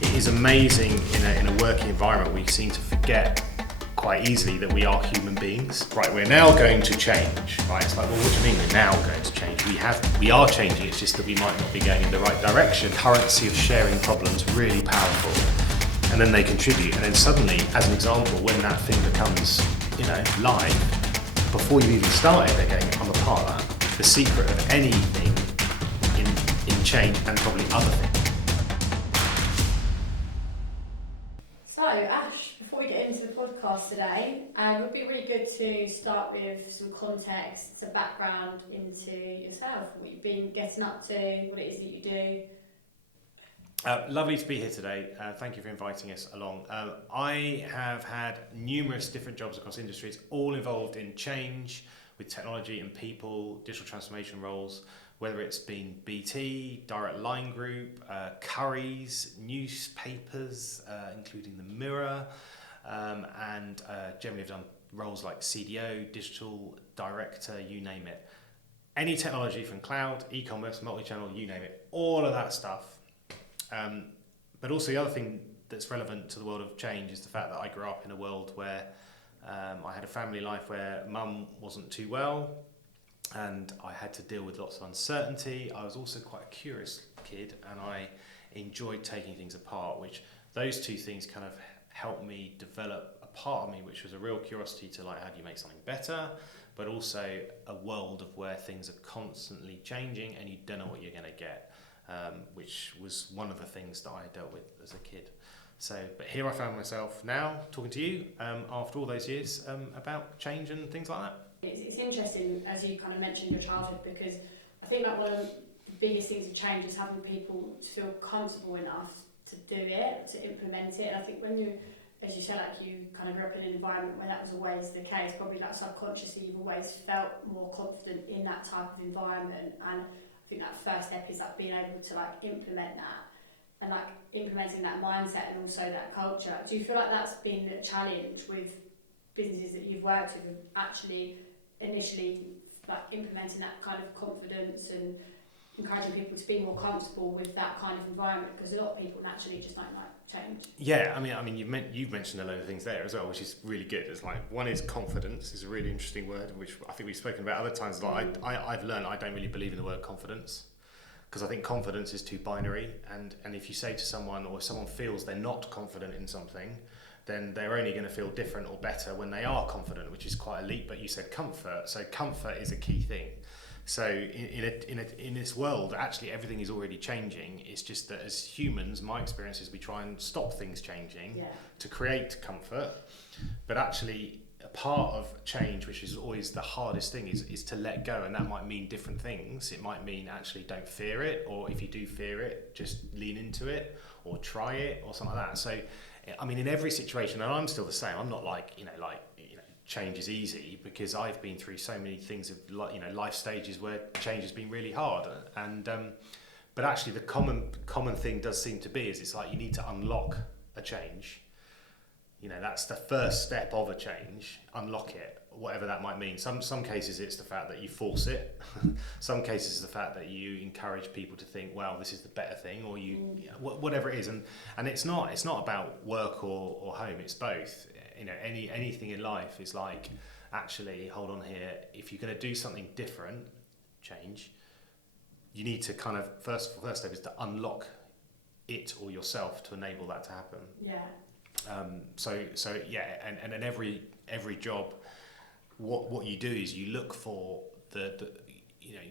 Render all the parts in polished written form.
It is amazing in a working environment. We seem to forget quite easily that we are human beings. Right, we're now going to change. Right, it's like, well, what do you mean we're now going to change? We are changing. It's just that we might not be going in the right direction. Currency of sharing problems really powerful, and then they contribute. And then suddenly, as an example, when that thing becomes, live, before you even started, they're going, I'm a part of that. The secret of anything in change, and probably other things. So, Ash, before we get into the podcast today, it would be really good to start with some context, some background into yourself, what you've been getting up to, what it is that you do. Lovely to be here today. Thank you for inviting us along. I have had numerous different jobs across industries, all involved in change with technology and people, digital transformation roles, whether it's been BT, Direct Line Group, Currys, newspapers, including the Mirror, and generally have done roles like CDO, digital director, you name it. Any technology from cloud, e-commerce, multi-channel, you name it, all of that stuff. But also the other thing that's relevant to the world of change is the fact that I grew up in a world where I had a family life where mum wasn't too well, and I had to deal with lots of uncertainty. I was also quite a curious kid, and I enjoyed taking things apart, which those two things kind of helped me develop a part of me, which was a real curiosity to like, how do you make something better, but also a world of where things are constantly changing and you don't know what you're going to get, which was one of the things that I dealt with as a kid. So, but here I found myself now talking to you after all those years about change and things like that. It's interesting, as you kind of mentioned your childhood, because I think that one of the biggest things of change is having people to feel comfortable enough to do it, to implement it. And I think when you, as you said, like you kind of grew up in an environment where that was always the case, probably like subconsciously you've always felt more confident in that type of environment. And I think that first step is like being able to like implement that and like implementing that mindset and also that culture. Do you feel like that's been a challenge with businesses that you've worked with, actually initially like implementing that kind of confidence and encouraging people to be more comfortable with that kind of environment, because a lot of people naturally just don't like change? Yeah, I mean, you've mentioned a load of things there as well, which is really good. It's like, one is confidence, is a really interesting word, which I think we've spoken about other times. Like I've learned I don't really believe in the word confidence, because I think confidence is too binary, and if you say to someone, or if someone feels they're not confident in something, then they're only going to feel different or better when they are confident, which is quite a leap. But you said comfort, so comfort is a key thing. So in this world, actually everything is already changing. It's just that as humans, my experience is we try and stop things changing to create comfort. But actually, a part of change, which is always the hardest thing, is to let go, and that might mean different things. It might mean actually don't fear it, or if you do fear it, just lean into it, or try it, or something like that. So, I mean, in every situation, and I'm still the same. I'm not like change is easy, because I've been through so many things of life stages where change has been really hard, and but actually the common thing does seem to be is it's like you need to unlock a change. That's the first step of a change. Unlock it, whatever that might mean. Some cases it's the fact that you force it. Some cases it's the fact that you encourage people to think, well, this is the better thing, or whatever it is. And it's not about work or home. It's both. Anything in life is like, actually, hold on here. If you're going to do something different, change, you need to kind of first step is to unlock it or yourself to enable that to happen. Yeah. So yeah, and in every job, what you do is you look for the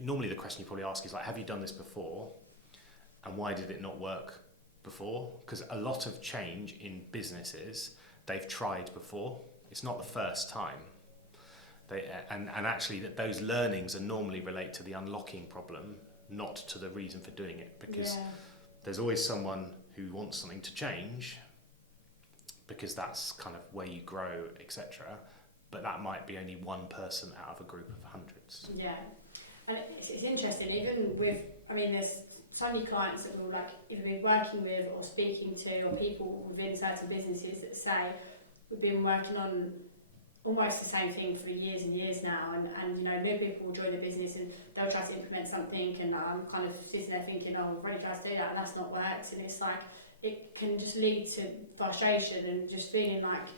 normally the question you probably ask is like, have you done this before, and why did it not work before? Because a lot of change in businesses, they've tried before. It's not the first time. And actually that those learnings are normally relate to the unlocking problem, not to the reason for doing it, because there's always someone who wants something to change, because that's kind of where you grow, etc. But that might be only one person out of a group of hundreds. Yeah, and it's interesting, even with, there's so many clients that we'll like either be working with or speaking to, or people within certain businesses that say, we've been working on almost the same thing for years and years now, and new people will join the business and they'll try to implement something, and I'm kind of sitting there thinking, oh, I've already tried to do that and that's not worked. And it's like, it can just lead to frustration and just feeling like,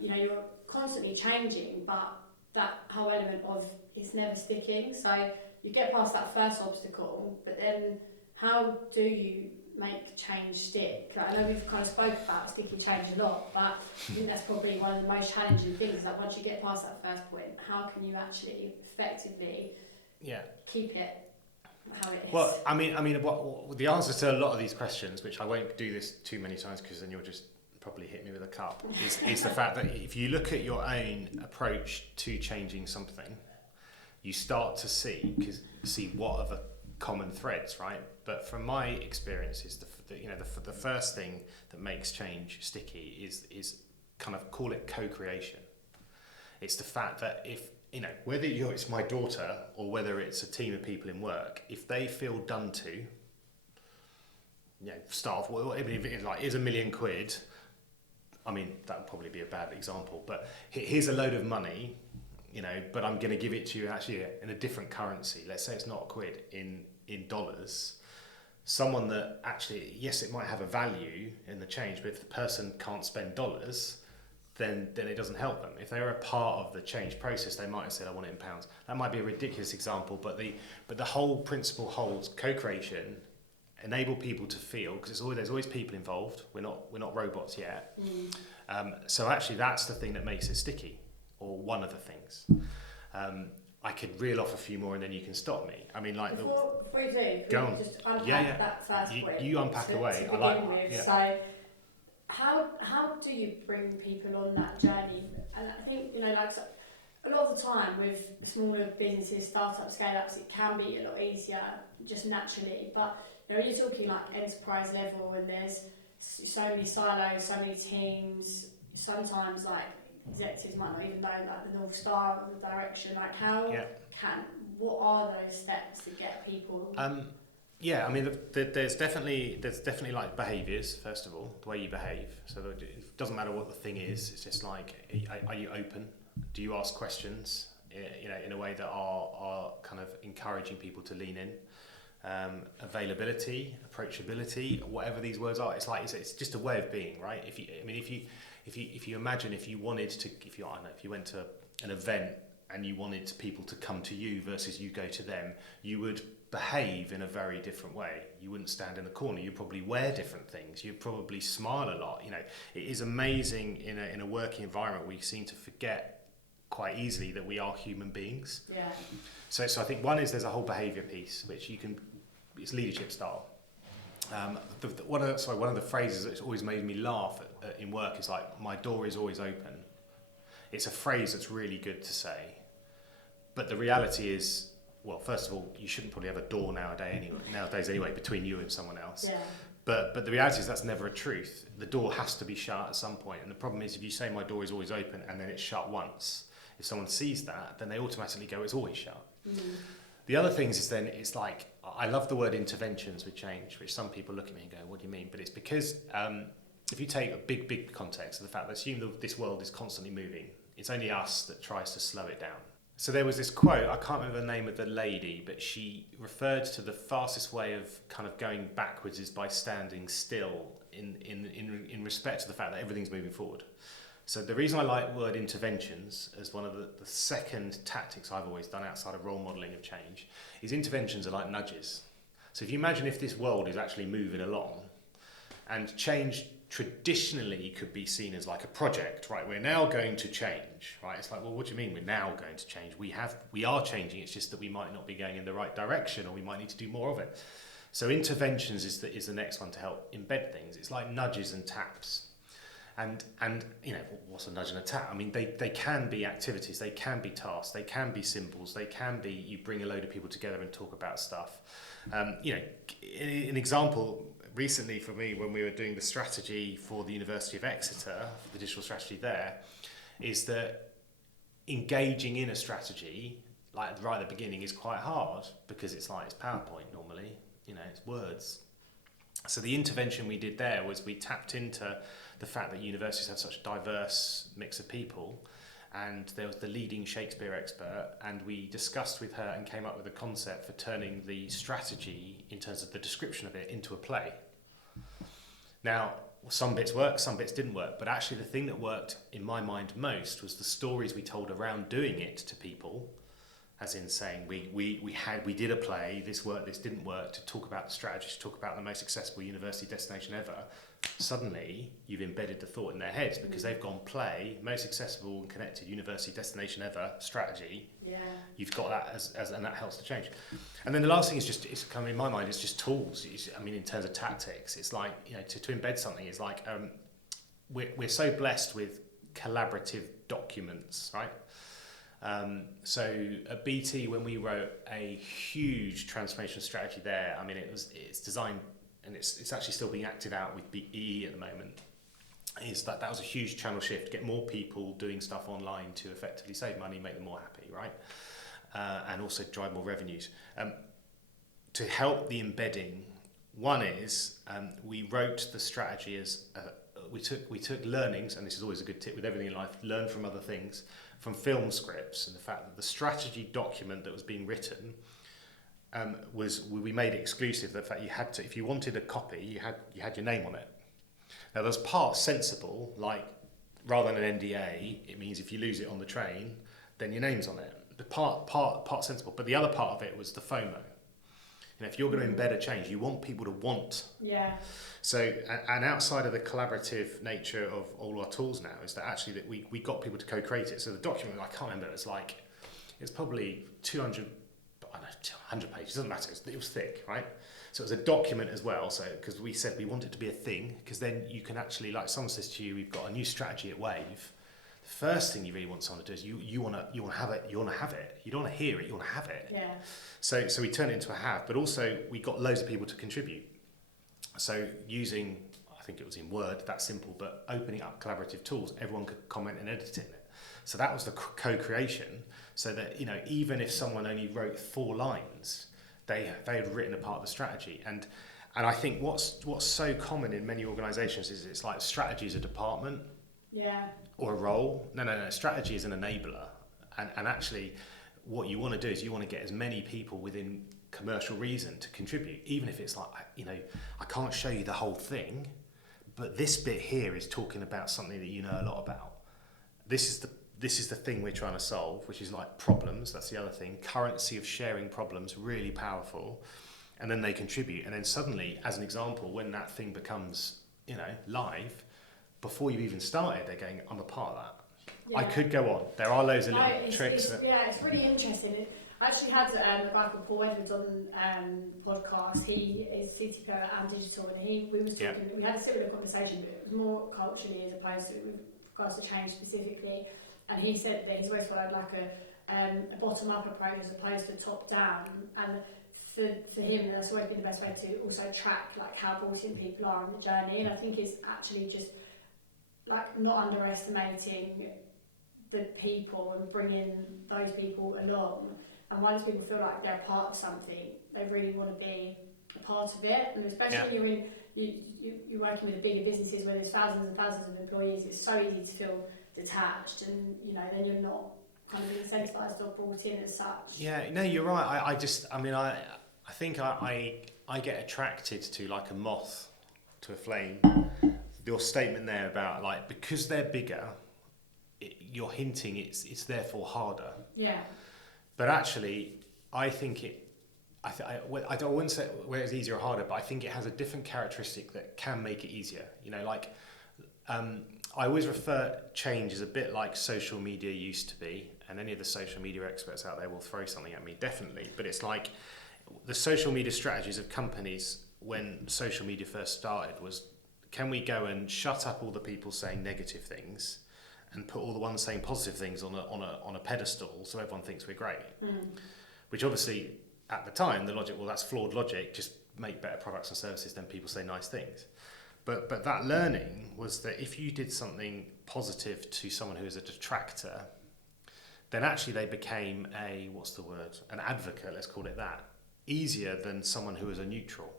you know, you're constantly changing, but that whole element of it's never sticking. So you get past that first obstacle, but then how do you make change stick? Like, I know we've kind of spoke about sticking change a lot, but I think that's probably one of the most challenging things. Like, once you get past that first point, how can you actually effectively keep it how it is? Well, I mean, what the answer to a lot of these questions, which I won't do this too many times because then you'll just probably hit me with a cup, is the fact that if you look at your own approach to changing something, you start to see what are the common threads, right? But from my experience, is the first thing that makes change sticky is kind of, call it co-creation. It's the fact that if, you know, whether it's my daughter or whether it's a team of people in work, if they feel done to, you know, start off, well, even if it's like, here's £1 million, I mean, that would probably be a bad example, but here's a load of money, you know, but I'm going to give it to you actually in a different currency. Let's say it's not a quid, in dollars. Someone that actually, yes, it might have a value in the change, but if the person can't spend dollars, then it doesn't help them. If they're a part of the change process, they might have said, I want it in pounds. That might be a ridiculous example, but the whole principle holds. Co-creation, enable people to feel, because there's always people involved. We're not robots yet. So actually, that's the thing that makes it sticky, or one of the things. I could reel off a few more, and then you can stop me. I mean, like before we do, go on. Just unpack that first point. You unpack away. To begin with. So, how do you bring people on that journey? And I think, you know, like, so a lot of the time with smaller businesses, startups, scale-ups, it can be a lot easier just naturally. But, you know, you're talking like enterprise level, and there's so many silos, so many teams. Sometimes, like, executives might not even know, like, the North Star of the direction. Like, what are those steps to get people? I mean, there's definitely like behaviours, first of all, the way you behave. So that it doesn't matter what the thing is. It's just like, are you open? Do you ask questions? You know, in a way that are kind of encouraging people to lean in. Availability, approachability, whatever these words are. It's like it's just a way of being, right? If you imagine, if you went to an event and you wanted people to come to you versus you go to them, you would behave in a very different way. You wouldn't stand in the corner. You'd probably wear different things. You'd probably smile a lot. You know, it is amazing in a working environment. We seem to forget quite easily that we are human beings. Yeah. So I think one is there's a whole behaviour piece which it's leadership style. One of the phrases that's always made me laugh in work is like, my door is always open. It's a phrase that's really good to say, but the reality is, well, first of all, you shouldn't probably have a door nowadays anyway between you and someone else. Yeah. But the reality is that's never a truth. The door has to be shut at some point, and the problem is if you say my door is always open and then it's shut once, if someone sees that, then they automatically go, it's always shut. The other things is then it's like, I love the word interventions with change, which some people look at me and go, what do you mean? But it's because if you take a big context of the fact that assume that this world is constantly moving, it's only us that tries to slow it down. So there was this quote, I can't remember the name of the lady, but she referred to the fastest way of kind of going backwards is by standing still in respect to the fact that everything's moving forward. So the reason I like the word interventions as one of the second tactics I've always done outside of role modelling of change is interventions are like nudges. So if you imagine if this world is actually moving along, and change traditionally could be seen as like a project, right? We're now going to change, right? It's like, well, what do you mean we're now going to change? We are changing, it's just that we might not be going in the right direction, or we might need to do more of it. So interventions is the next one to help embed things. It's like nudges and taps. And you know, what's a nudge and a tap? I mean, they can be activities, they can be tasks, they can be symbols, they can be you bring a load of people together and talk about stuff. You know, an example recently for me when we were doing the strategy for the University of Exeter, the digital strategy there, is that engaging in a strategy, like right at the beginning, is quite hard because it's PowerPoint normally, you know, it's words. So the intervention we did there was we tapped into the fact that universities have such a diverse mix of people, and there was the leading Shakespeare expert, and we discussed with her and came up with a concept for turning the strategy in terms of the description of it into a play. Now, some bits worked, some bits didn't work, but actually the thing that worked in my mind most was the stories we told around doing it to people, as in saying we did a play, this worked, this didn't work, to talk about the strategy, to talk about the most accessible university destination ever. Suddenly you've embedded the thought in their heads because they've gone play, most accessible and connected university destination ever, strategy. Yeah. You've got that as and that helps to change. And then the last thing is just, it's coming in my mind, it's just tools. I mean, in terms of tactics, it's like, you know, to embed something is like, we're so blessed with collaborative documents, right? So at BT, when we wrote a huge transformation strategy there, I mean, it's designed, and it's actually still being acted out with BE at the moment, is that was a huge channel shift, get more people doing stuff online to effectively save money, make them more happy, right? And also drive more revenues. To help the embedding, one is we wrote the strategy as we took learnings, and this is always a good tip with everything in life, learn from other things, from film scripts, and the fact that the strategy document that was being written we made it exclusive. The fact you had to, if you wanted a copy, you had your name on it. Now there's parts sensible, like rather than an NDA, it means if you lose it on the train, then your name's on it. The part sensible, but the other part of it was the FOMO. You know, if you're going to embed a change, you want people to want. Yeah. So, and outside of the collaborative nature of all our tools now, is that actually that we got people to co-create it. So the document, I can't remember, it's probably 200, I don't know, 100 pages, doesn't matter, it was thick, right? So it was a document as well, so because we said we want it to be a thing, because then you can actually, like someone says to you, we've got a new strategy at Wave, the first thing you really want someone to do is you want to have it, you don't want to hear it, you want to have it. Yeah. So we turned it into a have, but also we got loads of people to contribute. So using, I think it was in Word, that's simple, but opening up collaborative tools, everyone could comment and edit it. So that was the co-creation, so that, you know, even if someone only wrote 4 lines, they had written a part of the strategy. And I think what's so common in many organisations is it's like strategy is a department. Yeah. Or a role. No. Strategy is an enabler. And actually, what you want to do is you want to get as many people within commercial reason to contribute, even if it's like, you know, I can't show you the whole thing, but this bit here is talking about something that you know a lot about. This is the thing we're trying to solve, which is like problems. That's the other thing. Currency of sharing problems, really powerful. And then they contribute. And then suddenly, as an example, when that thing becomes, you know, live, before you've even started, they're going, I'm a part of that. Yeah. I could go on. There are loads of little tricks. It's really interesting. I actually had a guy called Paul Edwards on podcast. He is CTPO at Am Digital, and we was talking. Yeah. We had a similar conversation, but it was more culturally as opposed to with regards to change specifically. And he said that he's always followed like a bottom-up approach as opposed to top-down. And for him, that's always been the best way to also track like how brought in people are on the journey. And I think it's actually just like not underestimating the people and bringing those people along. And once people feel like they're a part of something, they really want to be a part of it. And especially when you're working with the bigger businesses where there's thousands and thousands of employees, it's so easy to feel detached, and you know, then you're not kind of incentivized or brought in as such. Yeah, no, you're right. I think I get attracted to like a moth to a flame. Your statement there about like, because they're bigger, you're hinting it's therefore harder. Yeah. But actually, I think I wouldn't say where it's easier or harder, but I think it has a different characteristic that can make it easier. You know, like, I always refer change as a bit like social media used to be, and any of the social media experts out there will throw something at me, definitely. But it's like the social media strategies of companies when social media first started was, can we go and shut up all the people saying negative things and put all the ones saying positive things on a pedestal so everyone thinks we're great? Which obviously at the time the logic, well, that's flawed logic, just make better products and services, then people say nice things. But that learning was that if you did something positive to someone who is a detractor, then actually they became an advocate, let's call it that, easier than someone who was a neutral.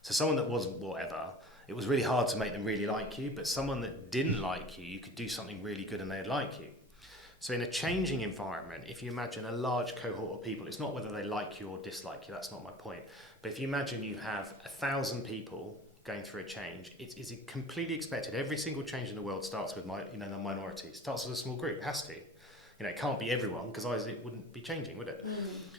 So someone that wasn't whatever, it was really hard to make them really like you, but someone that didn't like you, you could do something really good and they'd like you. So in a changing environment, if you imagine a large cohort of people, it's not whether they like you or dislike you, that's not my point. But if you imagine you have 1,000 people going through a change, it's completely expected. Every single change in the world starts with the minority. It starts with a small group. It has to. It can't be everyone, because otherwise it wouldn't be changing, would it?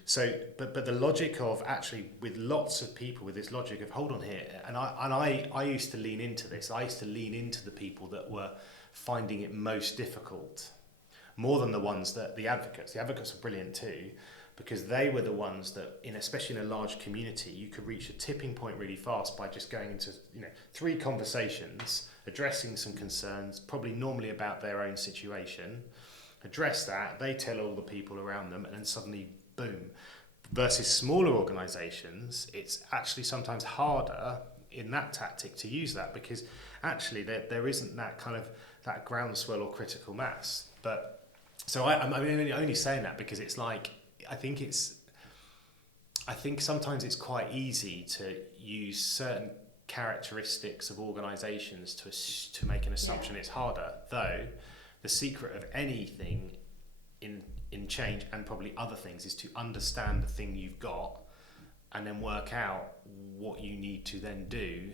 So, but the logic of actually, with lots of people, with this logic of hold on here, and I used to lean into this. I used to lean into the people that were finding it most difficult, more than the advocates. The advocates are brilliant too, because they were the ones that, especially in a large community, you could reach a tipping point really fast by just going into 3 conversations, addressing some concerns, probably normally about their own situation. Address that, they tell all the people around them, and then suddenly, boom. Versus smaller organisations, it's actually sometimes harder in that tactic to use that, because actually there isn't that kind of that groundswell or critical mass. But so I'm only saying that because it's like, I think sometimes it's quite easy to use certain characteristics of organisations to make an assumption. It's harder, though. The secret of anything in change, and probably other things, is to understand the thing you've got and then work out what you need to then do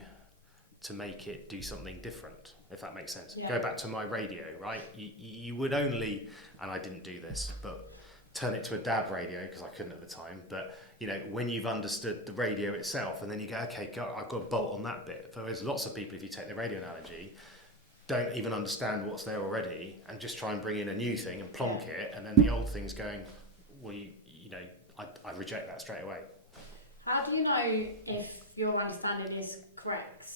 to make it do something different, if that makes sense. Go back to my radio, right? You would only, and I didn't do this, but turn it to a DAB radio because I couldn't at the time. But when you've understood the radio itself, and then you go, okay, I've got to bolt on that bit. There's lots of people, if you take the radio analogy, don't even understand what's there already and just try and bring in a new thing and plonk it, and then the old thing's going, well, I reject that straight away. How do you know if your understanding is correct,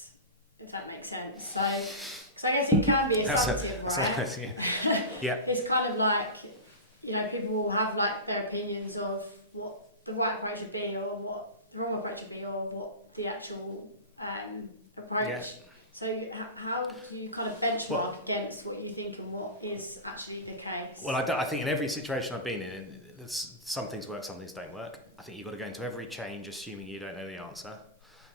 if that makes sense? So, because I guess it can be assumptive, right? Yeah. It's kind of like, people will have like their opinions of what the right approach would be, or what the wrong approach would be, or what the actual approach. Yeah. So how do you kind of benchmark against what you think and what is actually the case? Well, I think in every situation I've been in, some things work, some things don't work. I think you've got to go into every change assuming you don't know the answer.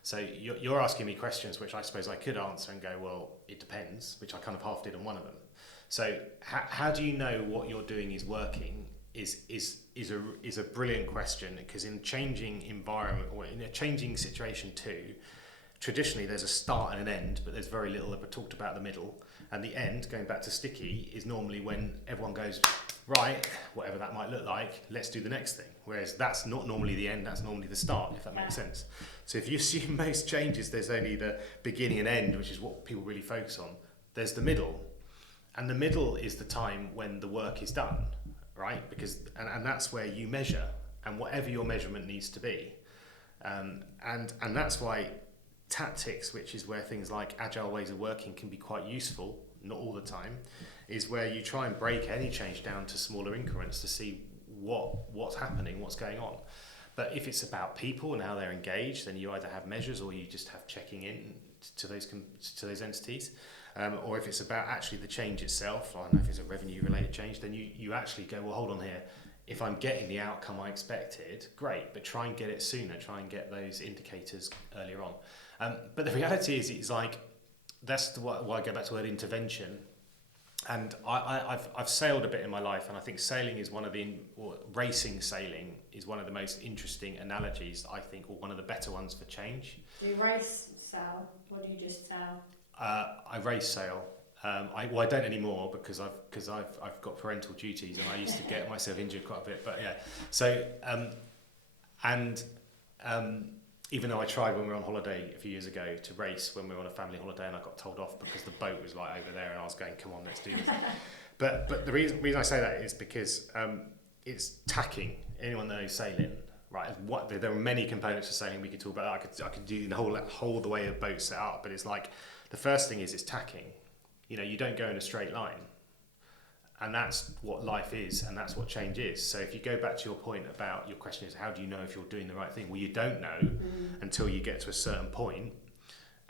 So you're asking me questions which I suppose I could answer and go, well, it depends, which I kind of half did on one of them. So how do you know what you're doing is working is a brilliant question, because in changing environment, or in a changing situation too, traditionally there's a start and an end, but there's very little ever talked about the middle. And the end, going back to sticky, is normally when everyone goes, right, whatever that might look like, let's do the next thing. Whereas that's not normally the end, that's normally the start, if that makes sense. So if you assume most changes, there's only the beginning and end, which is what people really focus on. There's the middle. And the middle is the time when the work is done, right? Because and that's where you measure, and whatever your measurement needs to be. And that's why tactics, which is where things like agile ways of working can be quite useful, not all the time, is where you try and break any change down to smaller increments to see what's happening, what's going on. But if it's about people and how they're engaged, then you either have measures or you just have checking in to those entities. Or if it's about actually the change itself, I don't know if it's a revenue related change, then you actually go, well, hold on here. If I'm getting the outcome I expected, great, but try and get it sooner. Try and get those indicators earlier on. But the reality is, it's like, that's why I go back to the word intervention. And I've sailed a bit in my life, and I think sailing is racing sailing is one of the most interesting analogies, I think, or one of the better ones for change. Do you race sail, or do you just sail? I race sail. I don't anymore because I've got parental duties, and I used to get myself injured quite a bit. But yeah, so even though I tried when we were on holiday a few years ago to race when we were on a family holiday, and I got told off because the boat was like over there, and I was going, come on, let's do this. But the reason I say that is because it's tacking. Anyone that knows sailing, right? There are many components to sailing we could talk about. I could do the whole the way a boat's set up, but it's like the first thing is it's tacking. You don't go in a straight line. And that's what life is, and that's what change is. So if you go back to your point about, your question is, how do you know if you're doing the right thing? Well, you don't know until you get to a certain point.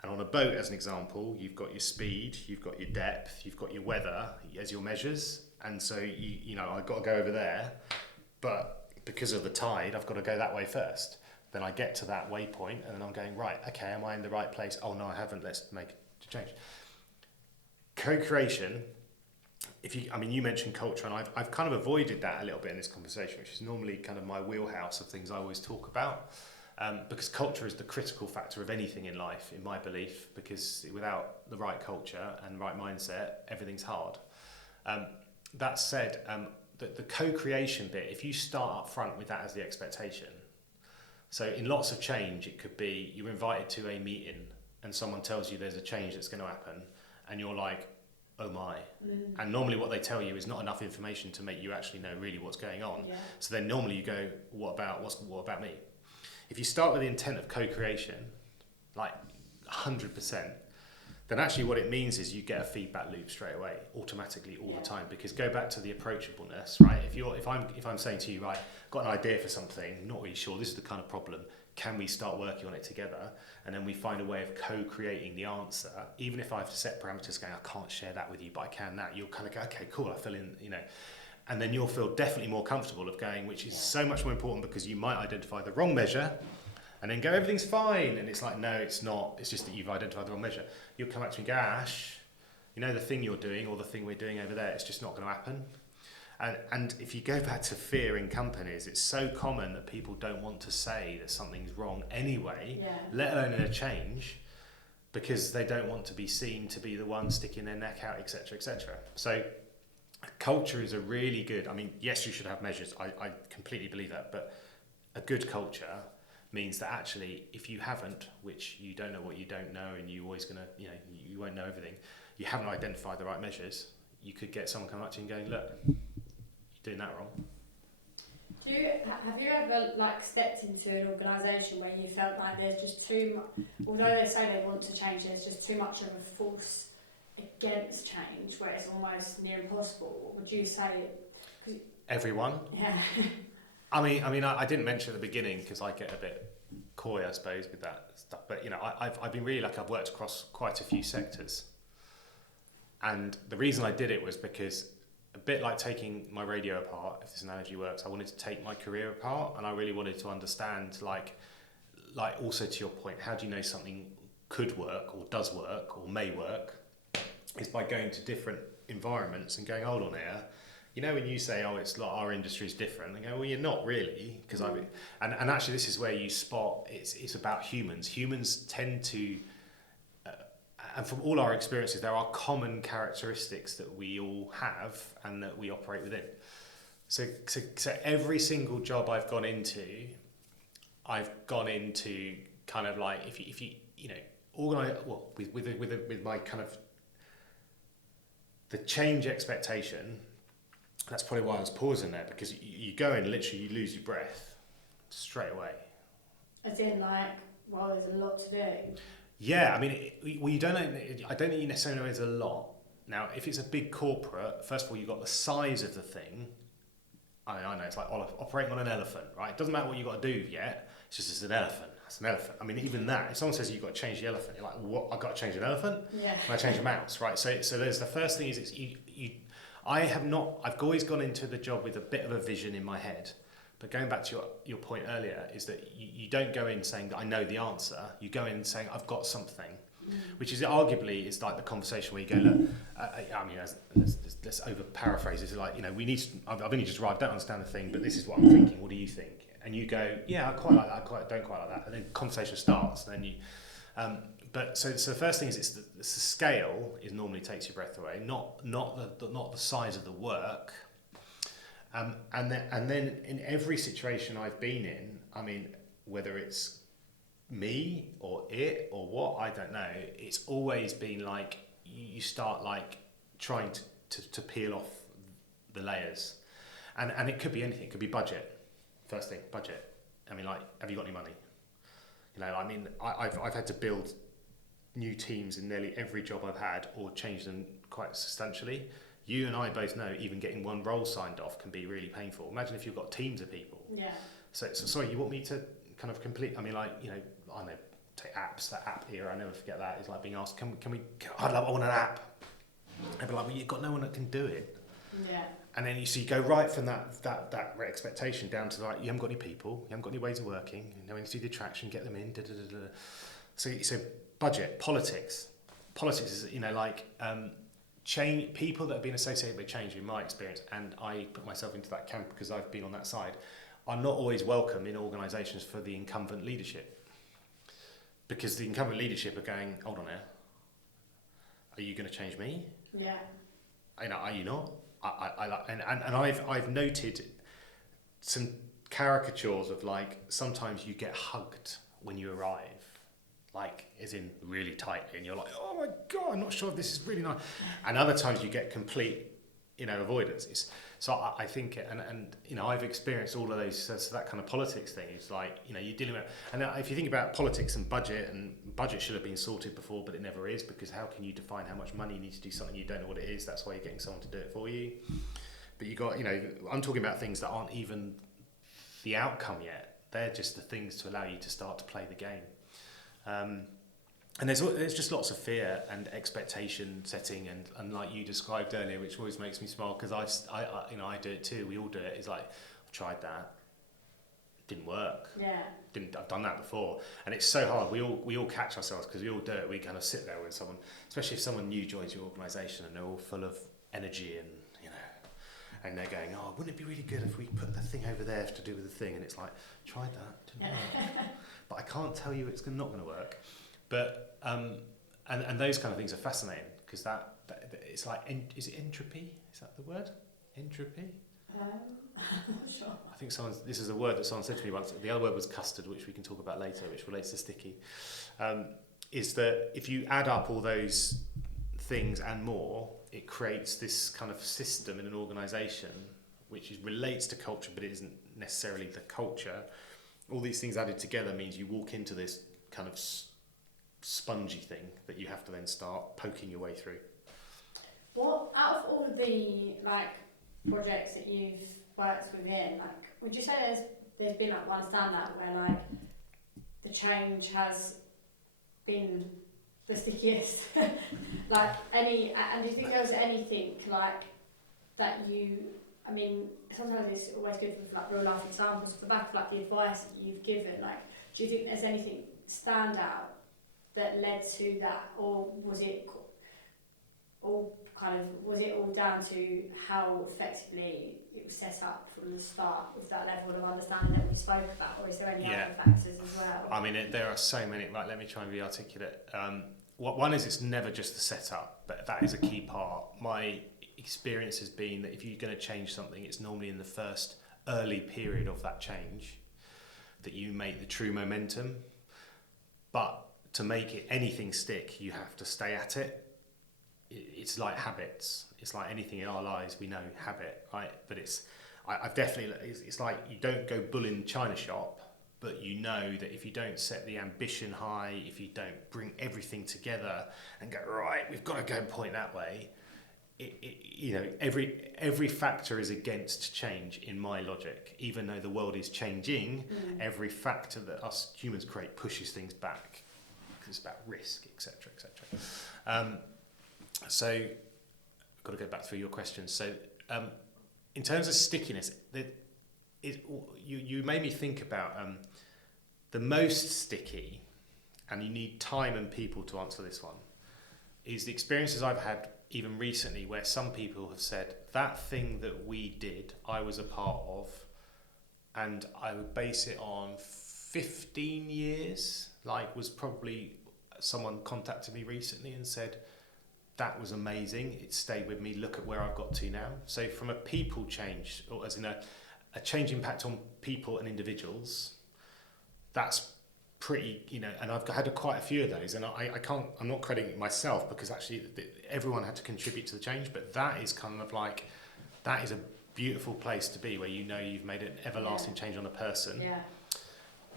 And on a boat, as an example, you've got your speed, you've got your depth, you've got your weather as your measures. And so, I've got to go over there, but because of the tide, I've got to go that way first. Then I get to that waypoint, and then I'm going, right, okay, am I in the right place? Oh, no, I haven't. Let's make a change. Co-creation. You mentioned culture, and I've kind of avoided that a little bit in this conversation, which is normally kind of my wheelhouse of things I always talk about. because culture is the critical factor of anything in life, in my belief, because without the right culture and right mindset, everything's hard. That said, the co-creation bit, if you start up front with that as the expectation, so in lots of change, it could be you're invited to a meeting and someone tells you there's a change that's going to happen, and you're like, oh my. And normally what they tell you is not enough information to make you actually know really what's going on. Yeah. So then normally you go, what about me? If you start with the intent of co-creation, like 100%, then actually what it means is you get a feedback loop straight away, automatically all the time. Because go back to the approachableness, right? If I'm saying to you, right, got an idea for something, not really sure, this is the kind of problem, can we start working on it together? And then we find a way of co-creating the answer. Even if I have to set parameters going, I can't share that with you, but I can that, you'll kind of go, okay, cool, I fill in, and then you'll feel definitely more comfortable of going, which is so much more important, because you might identify the wrong measure and then go, everything's fine. And it's like, no, it's not. It's just that you've identified the wrong measure. You'll come back to me and go, Ash, the thing you're doing or the thing we're doing over there, it's just not going to happen. And if you go back to fear in companies, it's so common that people don't want to say that something's wrong anyway, let alone in a change, because they don't want to be seen to be the one sticking their neck out, etc., etc. So culture is a really good, yes, you should have measures. I completely believe that. But a good culture means that actually, if you haven't, which you don't know what you don't know, and you're always going to, you won't know everything, you haven't identified the right measures, you could get someone coming up to you and going, look, doing that wrong. Have you ever stepped into an organisation where you felt like there's just too much, although they say they want to change, there's just too much of a force against change where it's almost near impossible? Would you say? Everyone? Yeah. I didn't mention at the beginning because I get a bit coy, I suppose, with that stuff. But I've been really I've worked across quite a few sectors, and the reason I did it was because, a bit like taking my radio apart, if this analogy works, I wanted to take my career apart, and I really wanted to understand, like also to your point, how do you know something could work or does work or may work, is by going to different environments and going, hold on here, when you say, oh, it's like our industry is different, I go, well, you're not really, because and actually this is where you spot, it's about humans. Humans tend to, and from all our experiences, there are common characteristics that we all have and that we operate within. So every single job I've gone into kind of like, if you organize, well, with my kind of the change expectation. That's probably why I was pausing there, because you go in, literally, you lose your breath straight away. As in, there's a lot to do. Yeah, you don't know. I don't think you necessarily know there's a lot. Now, if it's a big corporate, first of all, you've got the size of the thing. I know, it's like operating on an elephant, right? It doesn't matter what you've got to do yet. It's just it's an elephant. It's an elephant. Even that, if someone says you've got to change the elephant, you're like, what? I've got to change an elephant? Yeah. Can I change a mouse, right? So there's the first thing is I've always gone into the job with a bit of a vision in my head. But going back to your point earlier, is that you don't go in saying that I know the answer. You go in saying I've got something, which is arguably is like the conversation where you go, look, let's over paraphrase. It's like, I've only just arrived, I don't understand the thing, but this is what I'm thinking. What do you think? And you go, yeah, I quite like that. I don't quite like that. And then conversation starts. And then you, so the first thing is it's the scale is normally takes your breath away, not the size of the work. And then in every situation I've been in, whether it's me or it or what, I don't know, it's always been like you start trying to peel off the layers, and it could be anything. It could be budget. First thing, budget. Have you got any money? I've had to build new teams in nearly every job I've had, or change them quite substantially. You and I both know even getting one role signed off can be really painful. Imagine if you've got teams of people. Yeah. So sorry, you want me to kind of complete? I know, take apps. That app era, I never forget that. It's like being asked, can we? I want an app. I'd be like, well, you've got no one that can do it. Yeah. And then you go right from that expectation down to you haven't got any people, you haven't got any ways of working, you need to do the attraction, get them in. So budget, politics. Politics is change. People that have been associated with change, in my experience, and I put myself into that camp because I've been on that side, are not always welcome in organisations for the incumbent leadership, because the incumbent leadership are going, hold on here, are you going to change me? Yeah. Are you not? And I've noted some caricatures of like sometimes you get hugged when you arrive, like as in really tightly, and you're like, oh my god, I'm not sure if this is really nice. And other times you get complete, avoidance. So I think, and I've experienced all of those. So that kind of politics thing is like, you're dealing with. And if you think about politics and budget should have been sorted before, but it never is, because how can you define how much money you need to do something you don't know what it is? That's why you're getting someone to do it for you. But you got, I'm talking about things that aren't even the outcome yet. They're just the things to allow you to start to play the game. And there's just lots of fear and expectation setting, and like you described earlier, which always makes me smile, because I do it too. We all do it. It's like, I've tried that, didn't work. Yeah. I've done that before, and it's so hard. We all catch ourselves because we all do it. We kind of sit there with someone, especially if someone new joins your organisation and they're all full of energy and and they're going, oh, wouldn't it be really good if we put the thing over there to do with the thing? And it's like, tried that, didn't work. But I can't tell you it's not going to work. But and those kind of things are fascinating, because that it's like, is it entropy? Is that the word? Entropy? I'm not sure. I think this is a word that someone said to me once. The other word was custard, which we can talk about later, which relates to sticky. Is that if you add up all those things and more, it creates this kind of system in an organisation which relates to culture, but it isn't necessarily the culture. All these things added together means you walk into this kind of spongy thing that you have to then start poking your way through. What, out of all the projects that you've worked within, would you say there's been one standout where the change has been the stickiest? And do you think there was anything that sometimes it's always good with real life examples, the back of the advice that you've given, do you think there's anything stand out that led to that, or was it all down to how effectively it was set up from the start with that level of understanding that we spoke about, or is there any other factors as well? There are so many. Let me try and be articulate. One is, it's never just the setup, but that is a key part. My experience has been that if you're going to change something, it's normally in the first early period of that change that you make the true momentum. But to make anything stick, you have to stay at it. It's like habits. It's like anything in our lives, we know habit, right? But it's like you don't go bull in the china shop, but you know that if you don't set the ambition high, if you don't bring everything together and go, right, we've got to go and point that way, every factor is against change in my logic. Even though the world is changing, every factor that us humans create pushes things back, because it's about risk, etc., etc. So I've got to go back through your questions. So in terms of stickiness, you made me think about the most sticky, and you need time and people to answer this one, is the experiences I've had even recently where some people have said, that thing that we did, I was a part of, and I would base it on 15 years, was probably someone contacted me recently and said, that was amazing, it stayed with me, look at where I've got to now. So from a people change, or as in a change impact on people and individuals, that's pretty, and I've had quite a few of those, and I'm not crediting myself, because actually everyone had to contribute to the change, but that is that is a beautiful place to be, where you've made an everlasting change on a person. Yeah.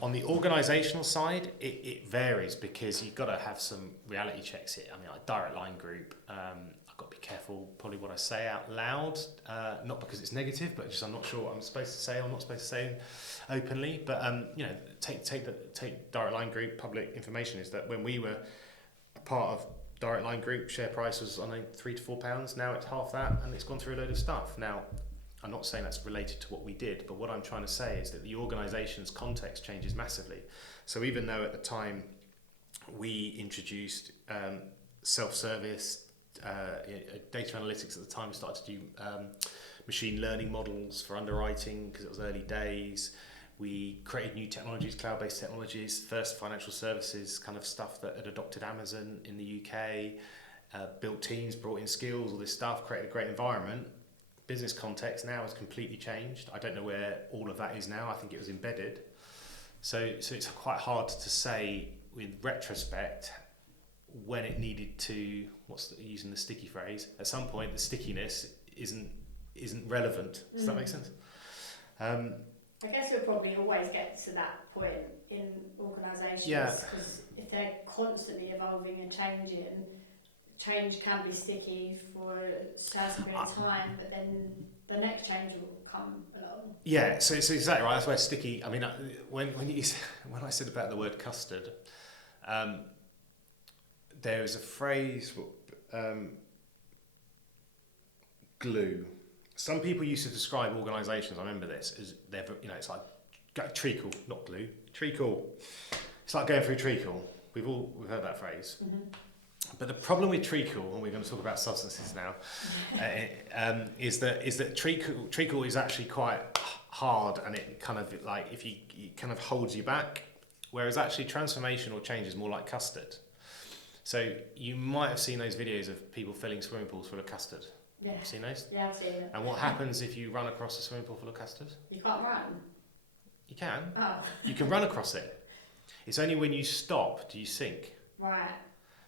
On the organisational side, it varies, because you've got to have some reality checks here. Direct line group, I've got to be careful probably what I say out loud, not because it's negative, but just I'm not sure what I'm supposed to say or not supposed to say openly. But take direct line group. Public information is that when we were a part of direct line group, share price was £3 to £4. Now it's half that, and it's gone through a load of stuff. Now, I'm not saying that's related to what we did, but what I'm trying to say is that the organisation's context changes massively. So even though at the time we introduced self-service, data analytics at the time, we started to do machine learning models for underwriting because it was early days. We created new technologies, cloud-based technologies, first financial services kind of stuff that had adopted Amazon in the UK, built teams, brought in skills, all this stuff, created a great environment. Business context now has completely changed. I don't know where all of that is now. I think it was embedded. So it's quite hard to say in retrospect when it needed to, using the sticky phrase, at some point the stickiness isn't relevant. Does that make sense? I guess you'll probably always get to that point in organisations because if they're constantly evolving and changing, change can be sticky for a certain period of time, but then the next change will come along. Yeah, so it's exactly right. That's where sticky. I mean, when I said about the word custard, there is a phrase, glue. Some people used to describe organisations. I remember this as it's like treacle, not glue. Treacle. It's like going through treacle. We've heard that phrase. Mm-hmm. But the problem with treacle, and we're going to talk about substances now, is that treacle is actually quite hard, and it kind of like it kind of holds you back, whereas actually transformational change is more like custard. So you might have seen those videos of people filling swimming pools full of custard. Yeah. Have you seen those? Yeah, I've seen it. And what happens if you run across a swimming pool full of custard? You can't run. You can. Oh. You can run across it. It's only when you stop do you sink. Right.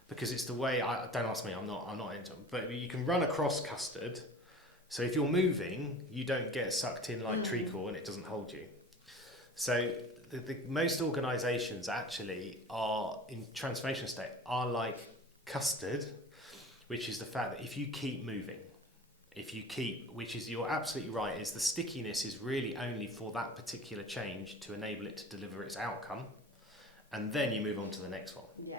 Because it's the way, don't ask me, I'm not into it, but you can run across custard, so if you're moving, you don't get sucked in like treacle and it doesn't hold you. So the most organisations actually are, in transformation state, are like custard, which is the fact that if you keep moving, you're absolutely right, is the stickiness is really only for that particular change to enable it to deliver its outcome, and then you move on to the next one. Yeah.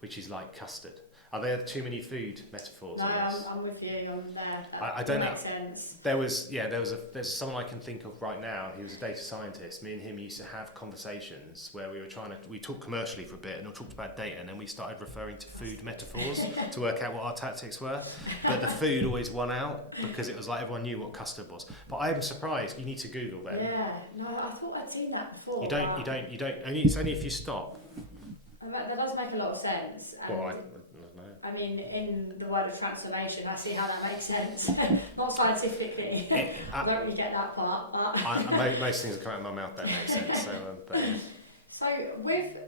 Which is like custard. Are there too many food metaphors? No, in this? I'm with you on there. I don't know. Makes sense. There's someone I can think of right now. He was a data scientist. Me and him used to have conversations where we talked commercially for a bit and we talked about data, and then we started referring to food metaphors to work out what our tactics were. But the food always won out because it was like everyone knew what custard was. But I'm surprised. You need to Google them. Yeah. No, I thought I'd seen that before. You don't. It's only if you stop. That does make a lot of sense. Well, I don't know. I mean, in the world of transformation, I see how that makes sense. Not scientifically, I don't really get that part. But most things that come out of my mouth don't make sense. So with,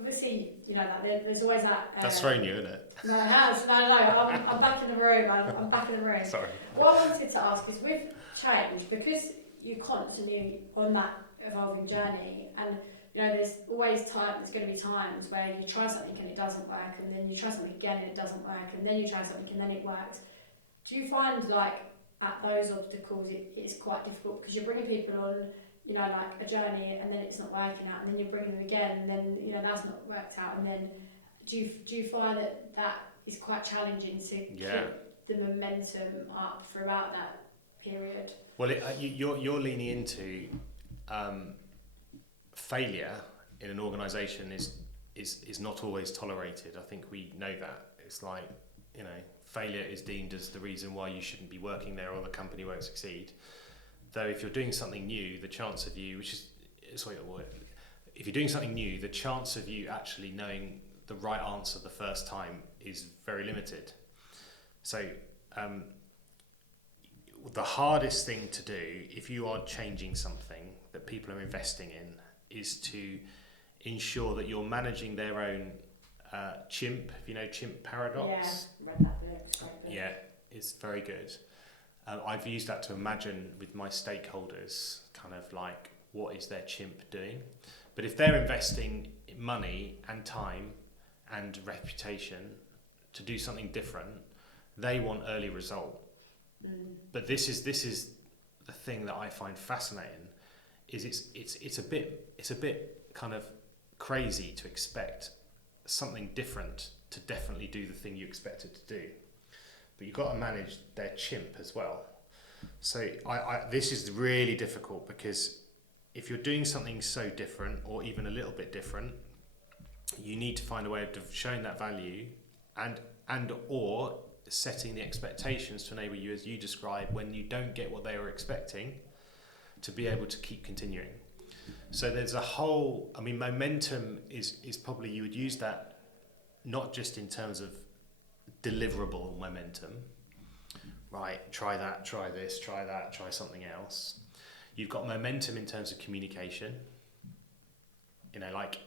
obviously, that there's always that... That's thrown you, isn't it? No, it has. No, I'm back in the room. I'm back in the room. Sorry. What I wanted to ask is, with change, because you're constantly on that evolving journey, and there's always there's going to be times where you try something and it doesn't work, and then you try something again and it doesn't work, and then you try something and then it works. Do you find like at those obstacles it's quite difficult because you're bringing people on, like a journey, and then it's not working out, and then you're bringing them again, and then that's not worked out, and then do you find that is quite challenging to keep the momentum up throughout that period? Well, you're leaning into failure in an organisation is not always tolerated. I think we know that. It's like, failure is deemed as the reason why you shouldn't be working there or the company won't succeed. Though if you're doing something new, the chance of you, if you're doing something new, the chance of you actually knowing the right answer the first time is very limited. So the hardest thing to do if you are changing something that people are investing in is to ensure that you're managing their own chimp, if you know chimp paradox. Yeah, read that book. It's very good. Yeah, it's very good. I've used that to imagine with my stakeholders, kind of like, what is their chimp doing? But if they're investing money and time and reputation to do something different, they want early result. But this is the thing that I find fascinating, is it's a bit kind of crazy to expect something different to definitely do the thing you expect it to do, but you've got to manage their chimp as well. So this is really difficult, because if you're doing something so different or even a little bit different, you need to find a way of showing that value and or setting the expectations to enable you, as you described, when you don't get what they were expecting, to be able to keep continuing. So there's a whole, I mean, momentum is probably, you would use that not just in terms of deliverable momentum, right? Try that, try this, try that, try something else. You've got momentum in terms of communication. You know, like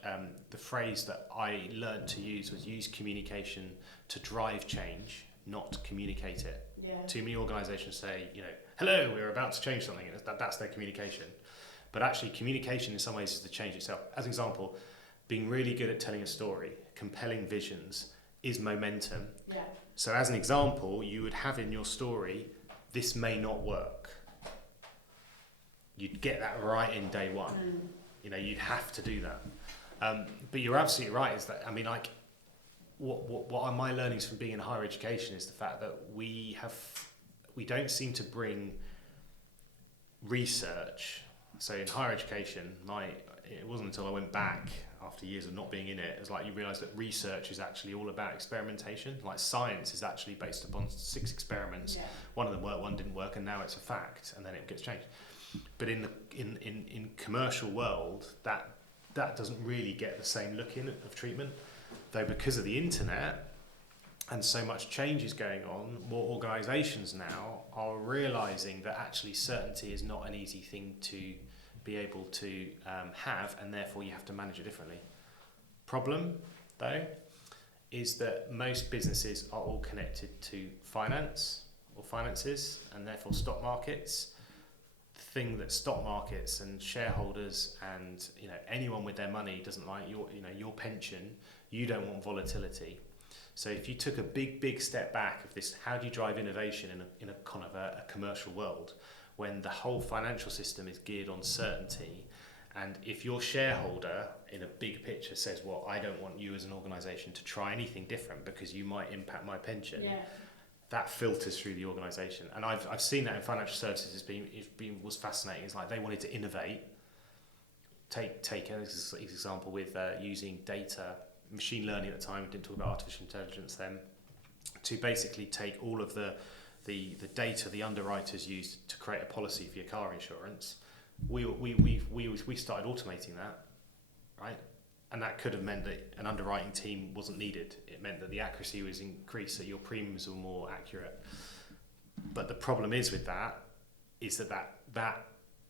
the phrase that I learned to use was use communication to drive change, not to communicate it. Yeah. Too many organisations say, you know, hello, we're about to change something, and that's their communication. But actually, communication in some ways is the change itself. As an example, being really good at telling a story, compelling visions, is momentum. Yeah. So as an example, you would have in your story, this may not work. You'd get that right in day one. You know, you'd have to do that. But you're absolutely right, is that, I mean, like, what are my learnings from being in higher education is the fact that we don't seem to bring research. So in higher education, it wasn't until I went back after years of not being in it, it's like you realise that research is actually all about experimentation. Like science is actually based upon 6 experiments. Yeah. One of them worked, one didn't work, and now it's a fact, and then it gets changed. But in commercial world, that doesn't really get the same look in of treatment, though because of the internet and so much change is going on, more organisations now are realising that actually certainty is not an easy thing to be able to have, and therefore you have to manage it differently. Problem, though, is that most businesses are all connected to finance or finances, and therefore stock markets. The thing that stock markets and shareholders and anyone with their money doesn't like, your pension, you don't want volatility. So if you took a big step back of this, how do you drive innovation in a kind of a commercial world when the whole financial system is geared on certainty? And if your shareholder in a big picture says, well, I don't want you as an organisation to try anything different because you might impact my pension, that filters through the organisation. And I've seen that in financial services. It was fascinating. It's like they wanted to innovate. Take an example with using data, machine learning at the time. We didn't talk about artificial intelligence then. To basically take all of the data the underwriters used to create a policy for your car insurance, we started automating that, right? And that could have meant that an underwriting team wasn't needed. It meant that the accuracy was increased, so your premiums were more accurate. But the problem is with that is that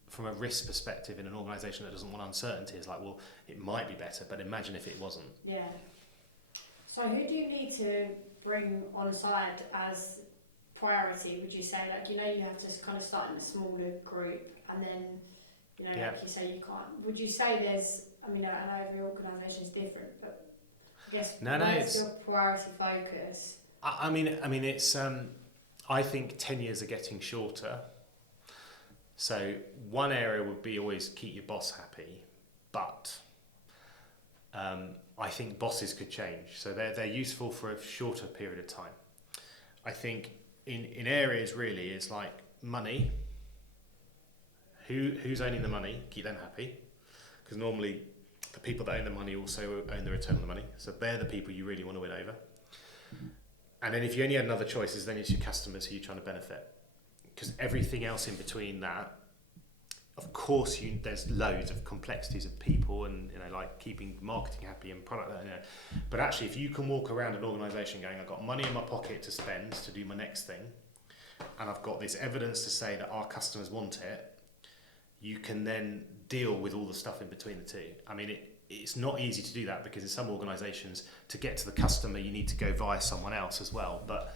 from a risk perspective in an organisation that doesn't want uncertainty is like, well, it might be better, but imagine if it wasn't. Yeah. So who do you need to bring on side as priority, would you say? Like, you have to kind of start in a smaller group, and then, like you say, you can't. Would you say there's, I know every organisation is different, but I guess where's your priority focus? I mean, it's, I think 10 years are getting shorter. So one area would be always keep your boss happy, but I think bosses could change. So they're useful for a shorter period of time. I think in areas really is like money. Who's owning the money? Keep them happy, because normally the people that own the money also own the return on the money. So they're the people you really want to win over. And then if you only had another choices, then it's your customers who you're trying to benefit. Because everything else in between that, of course, there's loads of complexities of people and like keeping marketing happy and product. But actually, if you can walk around an organisation going, I've got money in my pocket to spend to do my next thing, and I've got this evidence to say that our customers want it, you can then deal with all the stuff in between the two. I mean, it's not easy to do that because in some organisations, to get to the customer, you need to go via someone else as well. But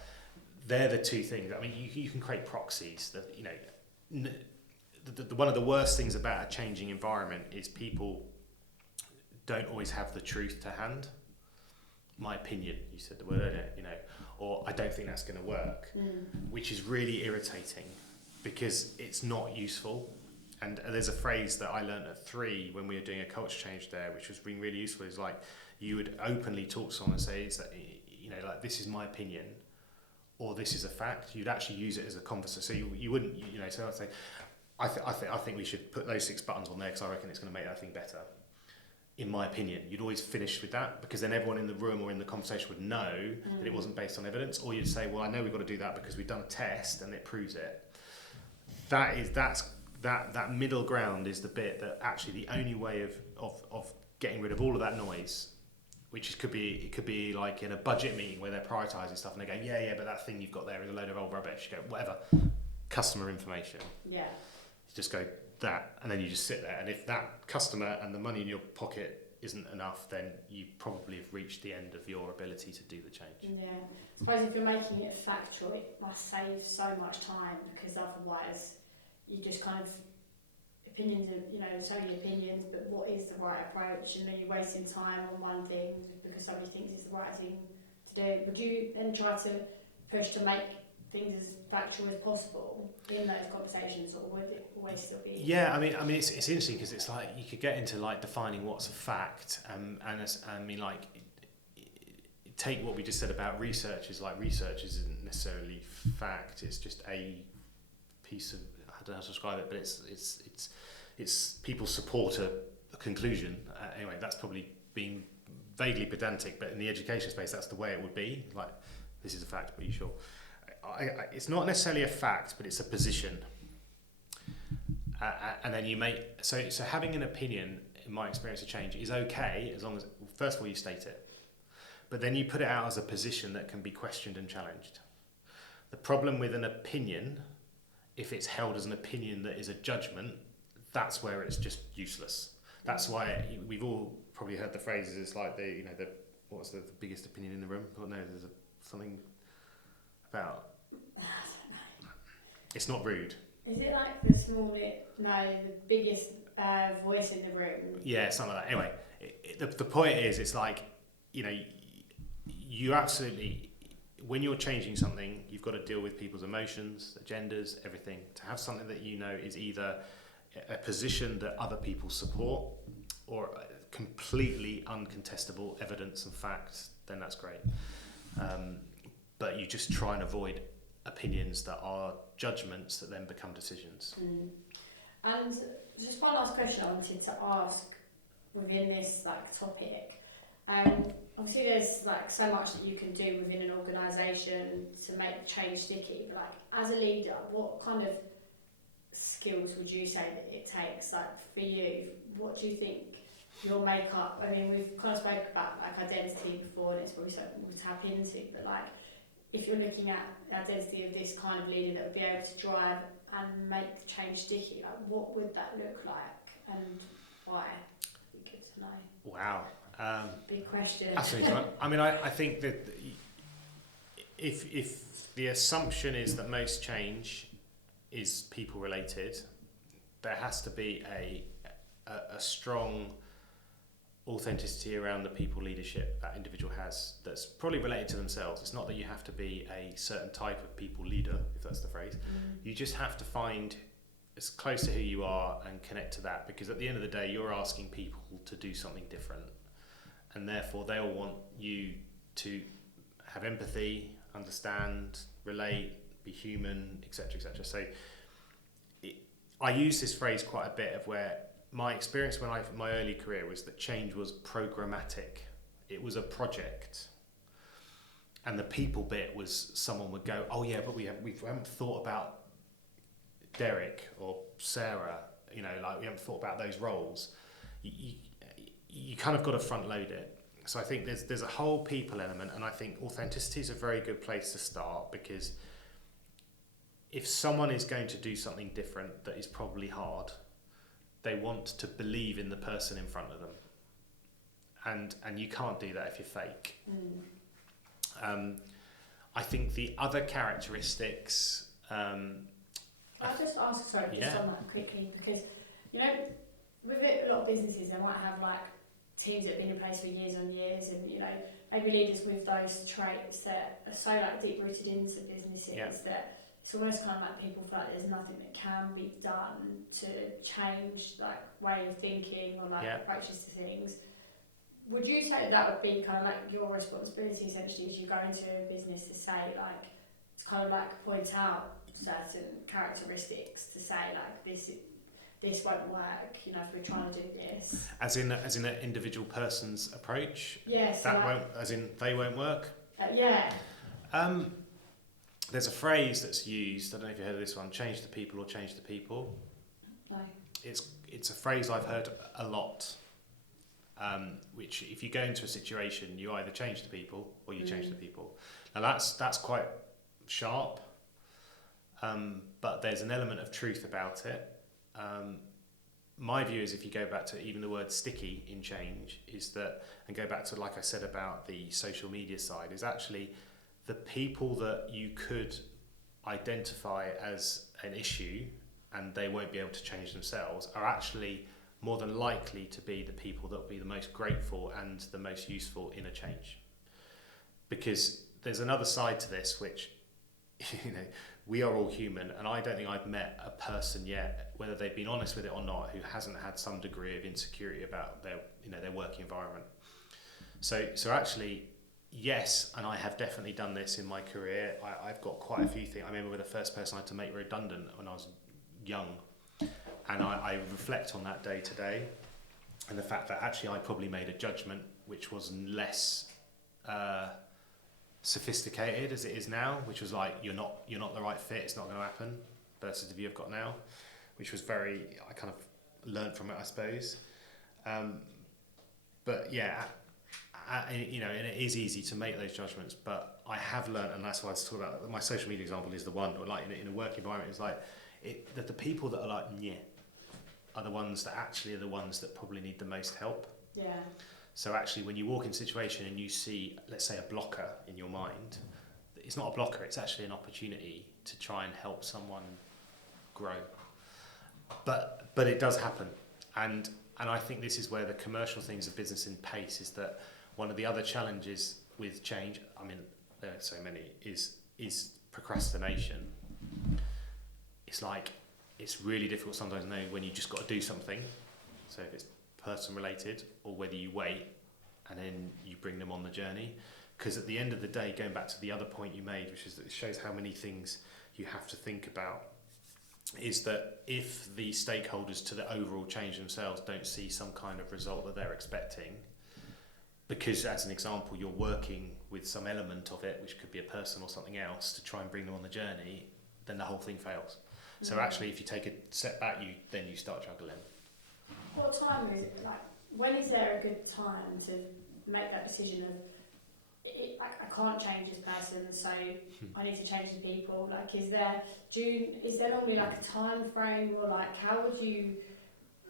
they're the two things. I mean, you can create proxies that, one of the worst things about a changing environment is people don't always have the truth to hand. My opinion, you said the word earlier, or I don't think that's going to work, which is really irritating because it's not useful. And there's a phrase that I learned at 3 when we were doing a culture change there, which was being really useful. Is like you would openly talk to someone and say, "Is that like this is my opinion, or this is a fact." You'd actually use it as a conversation. So you wouldn't, So I'd say, I think we should put those 6 buttons on there because I reckon it's going to make that thing better. in my opinion. You'd always finish with that, because then everyone in the room or in the conversation would know that it wasn't based on evidence. Or you'd say, well, I know we've got to do that because we've done a test and it proves it. That middle ground is the bit that actually the only way of getting rid of all of that noise, which could be like in a budget meeting where they're prioritising stuff and they go, yeah, but that thing you've got there is a load of old rubbish. You go, whatever, customer information. Yeah. You just go that, and then you just sit there. And if that customer and the money in your pocket isn't enough, then you probably have reached the end of your ability to do the change. Yeah. I suppose if you're making it factual, it must save so much time, because otherwise you just kind of opinions of, so many opinions, but what is the right approach? And then you're wasting time on one thing because somebody thinks it's the right thing to do. Would you then try to push to make things as factual as possible in those conversations, or would it always still be? Yeah, I mean, it's interesting because it's like you could get into like defining what's a fact, take what we just said about research is like research isn't necessarily fact. It's just a piece of, I don't know how to describe it, but it's people support a conclusion. Anyway, that's probably being vaguely pedantic, but in the education space, that's the way it would be. Like, this is a fact, but are you sure? It's not necessarily a fact, but it's a position. And then you make, so having an opinion, in my experience of change, is okay as long as, first of all, you state it. But then you put it out as a position that can be questioned and challenged. The problem with an opinion, if it's held as an opinion that is a judgment, that's where it's just useless. That's why we've all probably heard the phrases, it's like what's the biggest opinion in the room? Oh no, there's something about, it's not rude. Is it like the biggest voice in the room? Yeah, something like that. Anyway, the point is, it's like, you absolutely, when you're changing something, you've got to deal with people's emotions, agendas, everything. To have something that is either a position that other people support or completely uncontestable evidence and facts, then that's great. But you just try and avoid opinions that are judgments that then become decisions. And just one last question I wanted to ask within this topic. Obviously there's so much that you can do within an organisation to make change sticky, but as a leader, what kind of skills would you say that it takes? For you, what do you think your makeup? I mean, we've kind of spoke about identity before, and it's probably something we'll tap into, but if you're looking at the identity of this kind of leader that would be able to drive and make change sticky, what would that look like and why? It'd be good to know. Wow. Big question. Absolutely. I mean, I think that if the assumption is that most change is people related, there has to be a strong authenticity around the people leadership that individual has that's probably related to themselves. It's not that you have to be a certain type of people leader, if that's the phrase. You just have to find as close to who you are and connect to that, because at the end of the day, you're asking people to do something different, and therefore they'll want you to have empathy, understand, relate, be human, etc., etc. So I use this phrase quite a bit of where my experience my early career was that change was programmatic. It was a project. And the people bit was someone would go, oh yeah, but we haven't thought about Derek or Sarah, we haven't thought about those roles. You kind of got to front load it. So I think there's a whole people element, and I think authenticity is a very good place to start, because if someone is going to do something different that is probably hard, they want to believe in the person in front of them, and you can't do that if you're fake. I think the other characteristics. I'll just ask, on that quickly, because with a lot of businesses, they might have teams that have been in place for years and years, and maybe leaders with those traits that are so deep rooted into businesses that it's almost kind of people feel like there's nothing that can be done to change way of thinking or approaches to things. Would you say that would be kind of your responsibility essentially as you go into a business to say it's kind of point out certain characteristics to say this this won't work, you know, if we're trying to do this. As in an individual person's approach? Yeah, so that won't, as in they won't work? Yeah. There's a phrase that's used, I don't know if you heard of this one, change the people or change the people. No. It's a phrase I've heard a lot, which if you go into a situation, you either change the people or you change the people. Now that's quite sharp, but there's an element of truth about it. My view is, if you go back to even the word sticky in change, is that, and go back to, like I said about the social media side, is actually the people that you could identify as an issue and they won't be able to change themselves are actually more than likely to be the people that will be the most grateful and the most useful in a change. Because there's another side to this, which, you know, we are all human, and I don't think I've met a person yet, whether they've been honest with it or not, who hasn't had some degree of insecurity about their working environment. So actually, yes, and I have definitely done this in my career. I've got quite a few things. I remember the first person I had to make redundant when I was young, and I reflect on that day to day, and the fact that actually I probably made a judgment which was less sophisticated as it is now, which was like, you're not the right fit, it's not going to happen, versus the view I've got now, which was I kind of learned from it, I suppose. But yeah, you know, and it is easy to make those judgments, but I have learned, and that's why I was talking about my social media example is the one, or like in a work environment, it's like that the people that are like are the ones that actually are the ones that probably need the most help. Yeah. So actually, when you walk in a situation and you see, let's say, a blocker in your mind, it's not a blocker, it's actually an opportunity to try and help someone grow. But it does happen. And I think this is where the commercial things of business in pace is that one of the other challenges with change, I mean, there are so many, is procrastination. It's like, it's really difficult sometimes to know when you just got to do something. So if it's person related, or whether you wait and then you bring them on the journey, because at the end of the day, going back to the other point you made, which is that it shows how many things you have to think about, is that if the stakeholders to the overall change themselves don't see some kind of result that they're expecting, because as an example you're working with some element of it, which could be a person or something else, to try and bring them on the journey, then the whole thing fails. So actually, if you take a step back, then you start juggling. What time is it? Like, when is there a good time to make that decision of, I can't change this person, so I need to change the people? Like, is there normally like a time frame, or like, how would you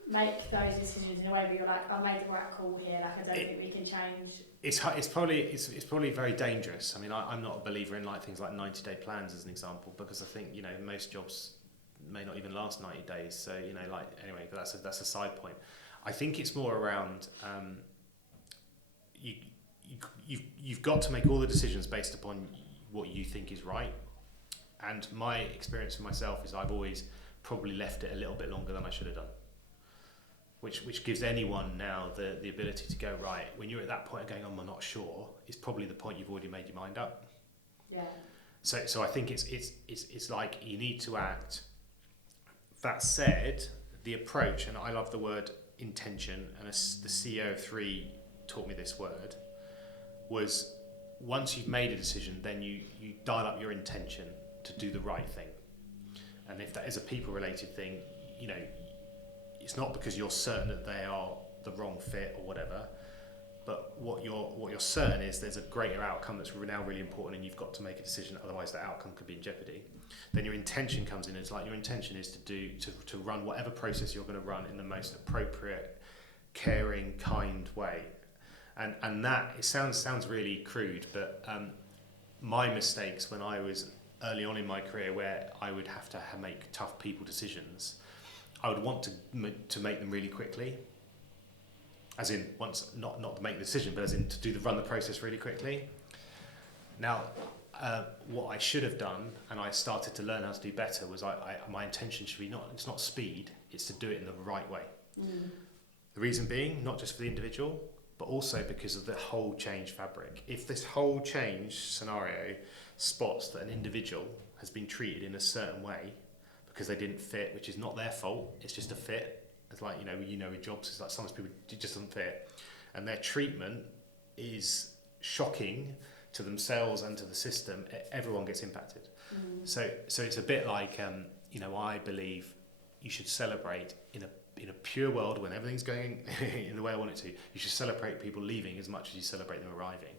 make those decisions in a way where you're like, I made the right call here, like, I don't think we can change? It's probably very dangerous. I mean, I'm not a believer in like things like 90-day plans as an example, because I think, you know, most jobs may not even last 90 days. So, you know, like, anyway, but that's a side point. I think it's more around you've got to make all the decisions based upon what you think is right. And my experience for myself is I've always probably left it a little bit longer than I should have done. Which gives anyone now the ability to go, right, when you're at that point of going, I'm not sure, is probably the point you've already made your mind up. Yeah. So I think it's like you need to act. That said, the approach, and I love the word intention, and the CEO of 3 taught me this word, was once you've made a decision, then you dial up your intention to do the right thing. And if that is a people-related thing, you know, it's not because you're certain that they are the wrong fit or whatever, but what you're certain is there's a greater outcome that's now really important, and you've got to make a decision, otherwise that outcome could be in jeopardy. Then your intention comes in. It's like your intention is to run whatever process you're going to run in the most appropriate, caring, kind way. And that, it sounds really crude, but my mistakes when I was early on in my career, where I would have to make tough people decisions, I would want to make them really quickly. As in, once not to make the decision, but as in to run the process really quickly. Now, what I should have done, and I started to learn how to do better, was my intention should be it's not speed, it's to do it in the right way. The reason being, not just for the individual, but also because of the whole change fabric. If this whole change scenario spots that an individual has been treated in a certain way because they didn't fit, which is not their fault. It's just a fit. It's like, with jobs, it's like sometimes people, it just doesn't fit. And their treatment is shocking to themselves and to the system. Everyone gets impacted. So it's a bit like, I believe you should celebrate in a pure world when everything's going in the way I want it to. You should celebrate people leaving as much as you celebrate them arriving.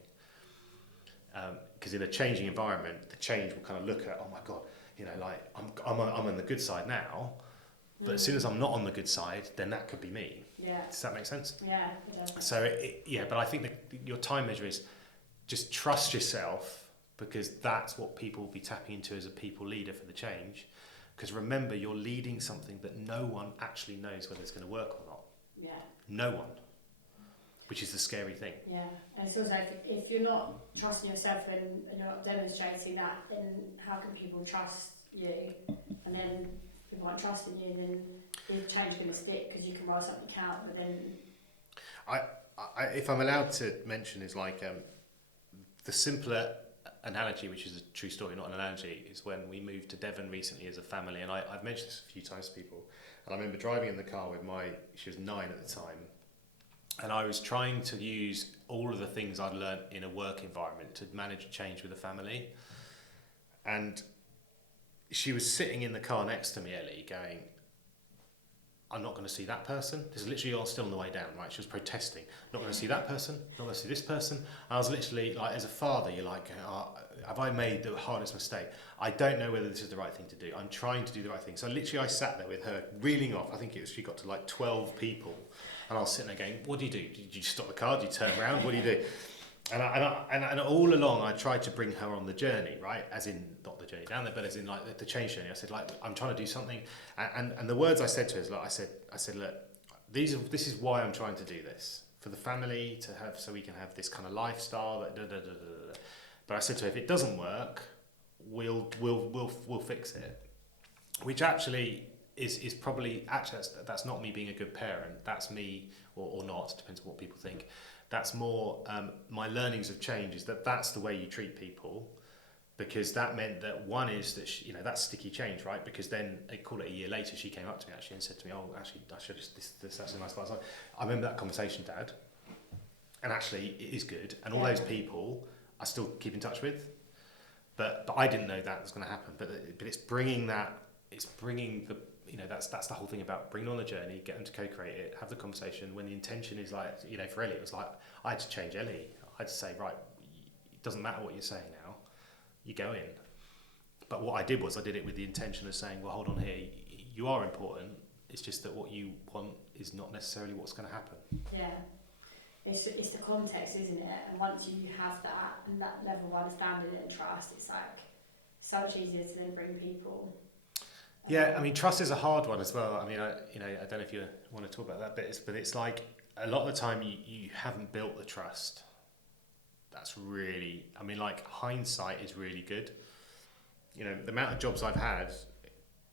Because in a changing environment, the change will kind of look at, oh my God, I'm on the good side now, but as soon as I'm not on the good side, then that could be me. Yeah. Does that make sense? Yeah, it does. So but I think your time measure is just trust yourself, because that's what people will be tapping into as a people leader for the change. Because remember, you're leading something that no one actually knows whether it's going to work or not. Yeah. No one. Which is the scary thing. Yeah, and it's also if you're not trusting yourself and you're not demonstrating that, then how can people trust you? And then if people aren't trusting you, then the change is going to stick because you can write something out. But then, I if I'm allowed to mention, is like the simpler analogy, which is a true story, not an analogy, is when we moved to Devon recently as a family, and I've mentioned this a few times to people. And I remember driving in the car with she was 9 at the time. And I was trying to use all of the things I'd learnt in a work environment to manage change with a family. And she was sitting in the car next to me, Ellie, going, I'm not going to see that person. This is literally all still on the way down, right? She was protesting. Not going to see that person, not going to see this person. I was literally, like, as a father, you're like, have I made the hardest mistake? I don't know whether this is the right thing to do. I'm trying to do the right thing. So literally I sat there with her, reeling off. I think she got to like 12 people. And I was sitting there going, what do you do? Did you stop the car? Do you turn around? What do you do? And all along, I tried to bring her on the journey, right? As in, not the journey down there, but as in like the change journey. I said, like, I'm trying to do something. And the words I said to her is, like, I said, look, this is why I'm trying to do this. For the family to have, so we can have this kind of lifestyle. But I said to her, if it doesn't work, we'll fix it. Which actually is probably, that's not me being a good parent. That's me, or not, depends on what people think. That's more my learnings of change, is that's the way you treat people, because that meant that one is that that's sticky change, right? Because then I call it a year later, she came up to me actually and said to me, oh, actually I should just this actually nice. I remember that conversation, Dad, and actually it is good, and all those people I still keep in touch with, but I didn't know that was going to happen. But it's bringing the that's the whole thing about bringing on the journey, get them to co-create it, have the conversation. When the intention is like, for Ellie, it was like, I had to change Ellie. I had to say, right, it doesn't matter what you're saying now, you go in. But what I did was I did it with the intention of saying, well, hold on here, you are important. It's just that what you want is not necessarily what's going to happen. Yeah. It's the context, isn't it? And once you have that and that level of understanding and trust, it's like so much easier to then bring people. Yeah, I mean, trust is a hard one as well. I mean, I don't know if you want to talk about that bit, but it's like a lot of the time you haven't built the trust. That's really, I mean, like, hindsight is really good. The amount of jobs I've had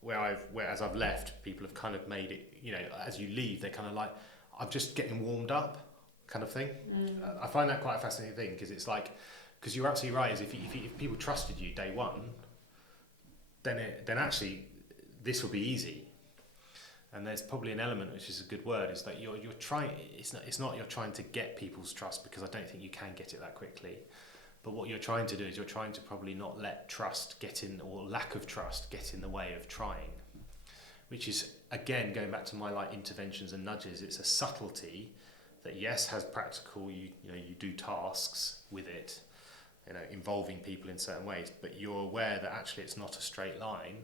where as I've left, people have kind of made it, as you leave, they're kind of like, I'm just getting warmed up kind of thing. I find that quite a fascinating thing, because it's like, because you're absolutely right, is if people trusted you day one, then actually this will be easy. And there's probably an element, which is a good word, is that you're trying. It's not you're trying to get people's trust, because I don't think you can get it that quickly. But what you're trying to do is you're trying to probably not let trust get in, or lack of trust get in the way of trying. Which is, again, going back to my interventions and nudges. It's a subtlety that, yes, has practical. You do tasks with it, involving people in certain ways. But you're aware that actually it's not a straight line.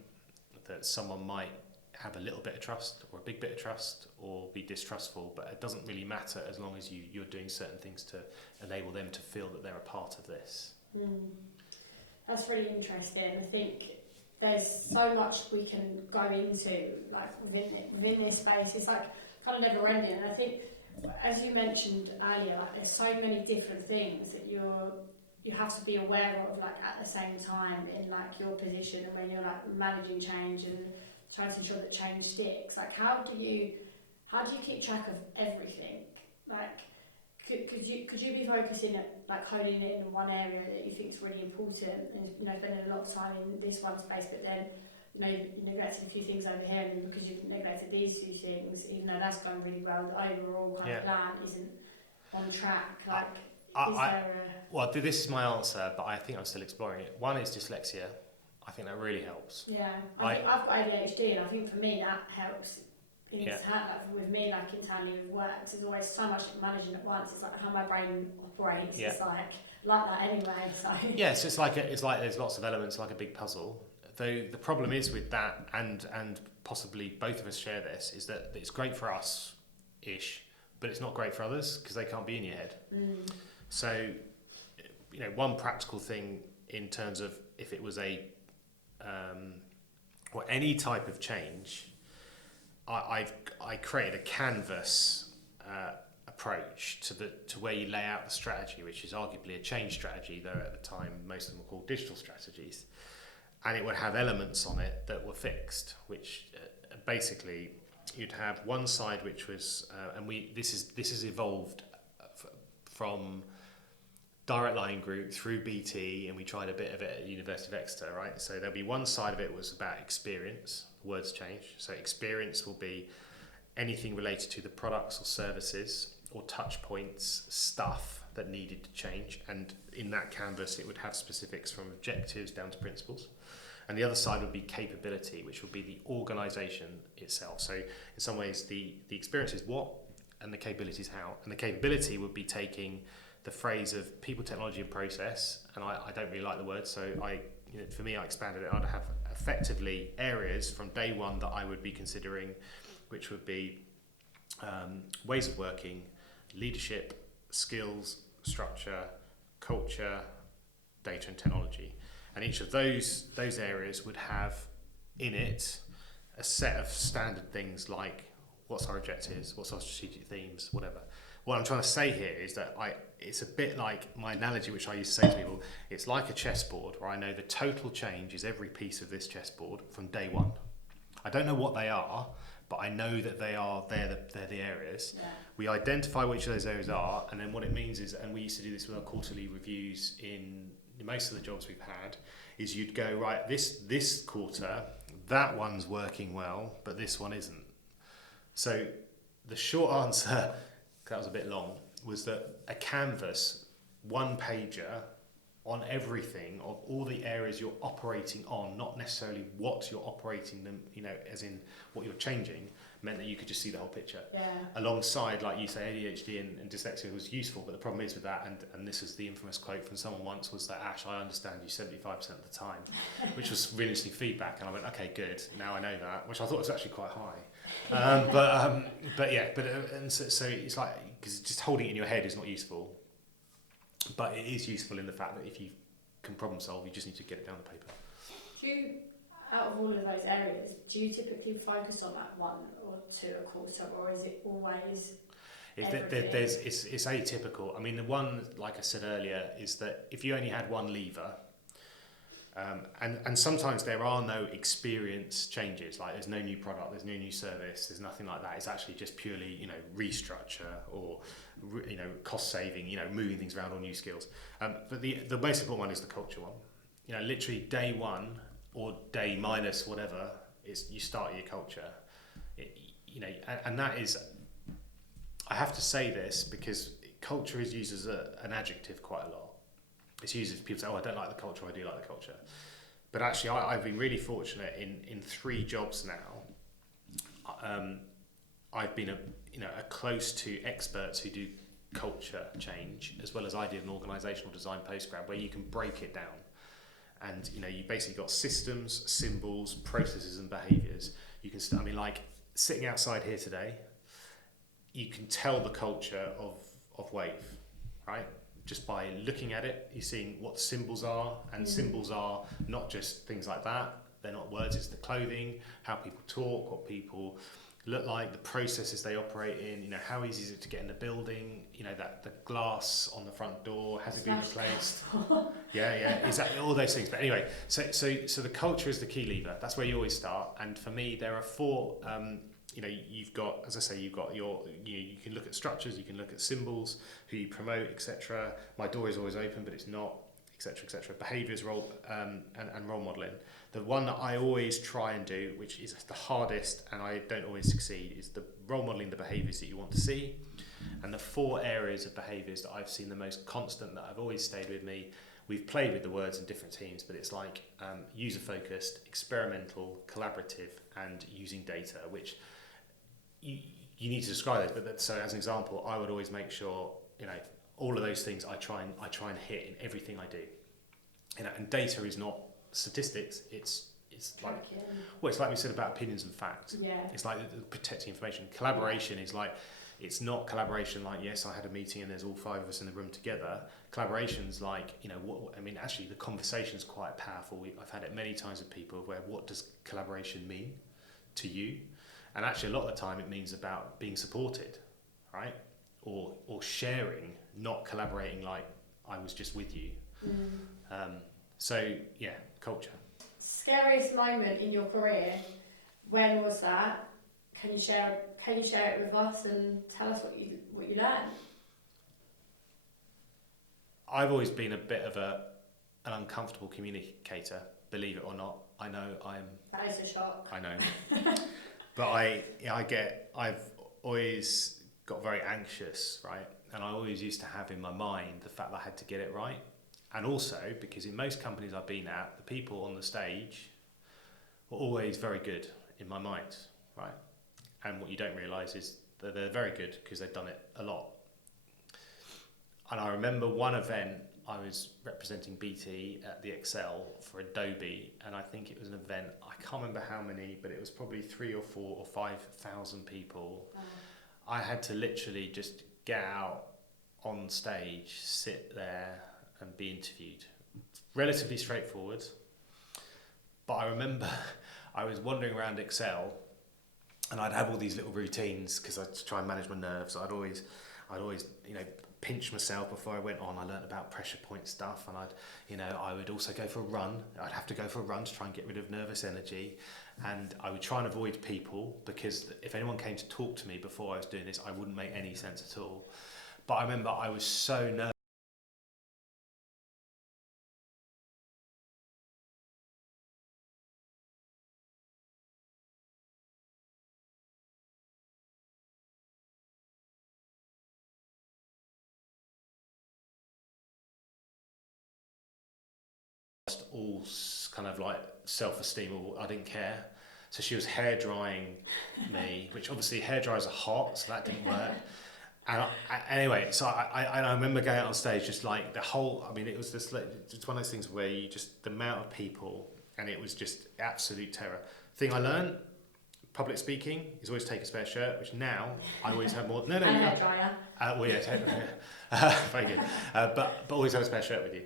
That someone might have a little bit of trust or a big bit of trust or be distrustful, but it doesn't really matter as long as you're doing certain things to enable them to feel that they're a part of this. That's really interesting. I think there's so much we can go into within this space. It's like kind of never ending. And I think, as you mentioned earlier, there's so many different things that you have to be aware of at the same time in your position, and when you're managing change and trying to ensure that change sticks. How do you keep track of everything? Could you be focusing at honing in one area that you think is really important and spending a lot of time in this one space, but then you know, you neglected a few things over here, and because you've neglected these few things, even though that's going really well, the overall kind of plan isn't on track. Like, is there a... Well, this is my answer, but I think I'm still exploring it. One is dyslexia. I think that really helps. Yeah, I think I've got ADHD, and I think for me that helps. Like with me, like internally with work, there's always so much managing at once. It's like how my brain operates. Yeah. It's like that anyway. So yeah, so it's like there's lots of elements, like a big puzzle. Though the problem is with that, and possibly both of us share this, is that it's great for us, ish, but it's not great for others because they can't be in your head. So, you know, one practical thing in terms of if it was a or any type of change, I created a canvas approach to where you lay out the strategy, which is arguably a change strategy, though at the time most of them were called digital strategies, and it would have elements on it that were fixed, which basically you'd have one side which was this has evolved from Direct Line Group through BT, and we tried a bit of it at University of Exeter, right? So there'll be one side of it was about experience. Words change. So experience will be anything related to the products or services or touch points, stuff that needed to change. And in that canvas, it would have specifics from objectives down to principles. And the other side would be capability, which would be the organisation itself. So in some ways, the experience is what, and the capability is how. And the capability would be taking the phrase of people, technology, and process. And I don't really like the word, so for me, I expanded it. I'd have effectively areas from day one that I would be considering, which would be ways of working, leadership, skills, structure, culture, data and technology. And each of those areas would have in it a set of standard things like what's our objectives, what's our strategic themes, whatever. What I'm trying to say here is that it's a bit like my analogy, which I used to say to people, it's like a chessboard where I know the total change is every piece of this chessboard from day one. I don't know what they are, but I know that they're the areas. Yeah. We identify which of those areas are, and then what it means is, and we used to do this with our quarterly reviews in most of the jobs we've had, is you'd go, right, this quarter, that one's working well, but this one isn't. So the short answer, that was a bit long, was that a canvas, one pager on everything of all the areas you're operating on, not necessarily what you're operating them, as in what you're changing, meant that you could just see the whole picture. Yeah. Alongside, like you say, ADHD and dyslexia was useful, but the problem is with that, and this is the infamous quote from someone once, was that, Ash, I understand you 75% of the time, which was really interesting feedback, and I went, okay, good, now I know that, which I thought was actually quite high. So it's like, because just holding it in your head is not useful, but it is useful in the fact that if you can problem solve, you just need to get it down the paper. Do you, out of all of those areas, do you typically focus on that one or two a quarter, or is it always it's atypical? I mean, the one, like I said earlier, is that if you only had one lever, and sometimes there are no experience changes, like there's no new product, there's no new service, there's nothing like that. It's actually just purely, restructure or, cost saving, moving things around or new skills. But the most important one is the culture one. Literally day one or day minus whatever, you start your culture. And that is, I have to say this because culture is used as an adjective quite a lot. It's used as people say, oh, I don't like the culture, I do like the culture. But actually, I've been really fortunate in 3 jobs now. I've been a close to experts who do culture change, as well as I did an organisational design postgrad where you can break it down. And you basically got systems, symbols, processes, and behaviours. You can, like sitting outside here today, you can tell the culture of Wave, right? Just by looking at it, you're seeing what symbols are, and symbols are not just things like that. They're not words, it's the clothing, how people talk, what people look like, the processes they operate in, how easy is it to get in the building, that the glass on the front door, has it been replaced? Yeah, exactly, all those things. But anyway, so the culture is the key lever. That's where you always start. And for me, there are 4, you've got, as I say, you've got you can look at structures, you can look at symbols, who you promote, etc. My door is always open, but it's not, etc. Behaviours, and role modelling. The one that I always try and do, which is the hardest and I don't always succeed, is the role modelling the behaviours that you want to see. And the 4 areas of behaviours that I've seen the most constant, that have always stayed with me, we've played with the words in different teams, but it's like user-focused, experimental, collaborative, and using data, which you need to describe those. But so as an example, I would always make sure, all of those things I try and hit in everything I do. And data is not statistics. It's like, well, it's like we said about opinions and facts. Yeah. It's like protecting information. Collaboration is like, it's not collaboration like, yes, I had a meeting and there's all 5 of us in the room together. Collaboration's like, actually the conversation's quite powerful. I've had it many times with people where, what does collaboration mean to you? And actually a lot of the time it means about being supported, right? Or sharing, not collaborating like I was just with you. So yeah, culture. Scariest moment in your career, when was that? Can you share it with us and tell us what you learned? I've always been a bit of an uncomfortable communicator, believe it or not. I know That is a shock. I know. But I've always got very anxious, right? And I always used to have in my mind the fact that I had to get it right. And also, because in most companies I've been at, the people on the stage were always very good in my mind, right? And what you don't realise is that they're very good because they've done it a lot. And I remember one event, I was representing BT at the Excel for Adobe, and I think it was an event, I can't remember how many, but it was probably 3 or 4 or 5,000 people. I had to literally just get out on stage, sit there and be interviewed. Relatively straightforward. But I remember I was wandering around Excel and I'd have all these little routines because I'd try and manage my nerves. I'd always, pinch myself before I went on. I learned about pressure point stuff, and I would also go for a run. I'd have to go for a run to try and get rid of nervous energy, and I would try and avoid people because if anyone came to talk to me before I was doing this, I wouldn't make any sense at all. But I remember I was so nervous. All kind of like self-esteem, or I didn't care. So she was hair drying me, which obviously hair dryers are hot, so that didn't work. And anyway, so I remember going out on stage, just like it was just like, it's one of those things where you just, the amount of people, and it was just absolute terror. Thing I learned, public speaking is always take a spare shirt, which now I always have more. No, and a hair dryer. Very good. But always have a spare shirt with you.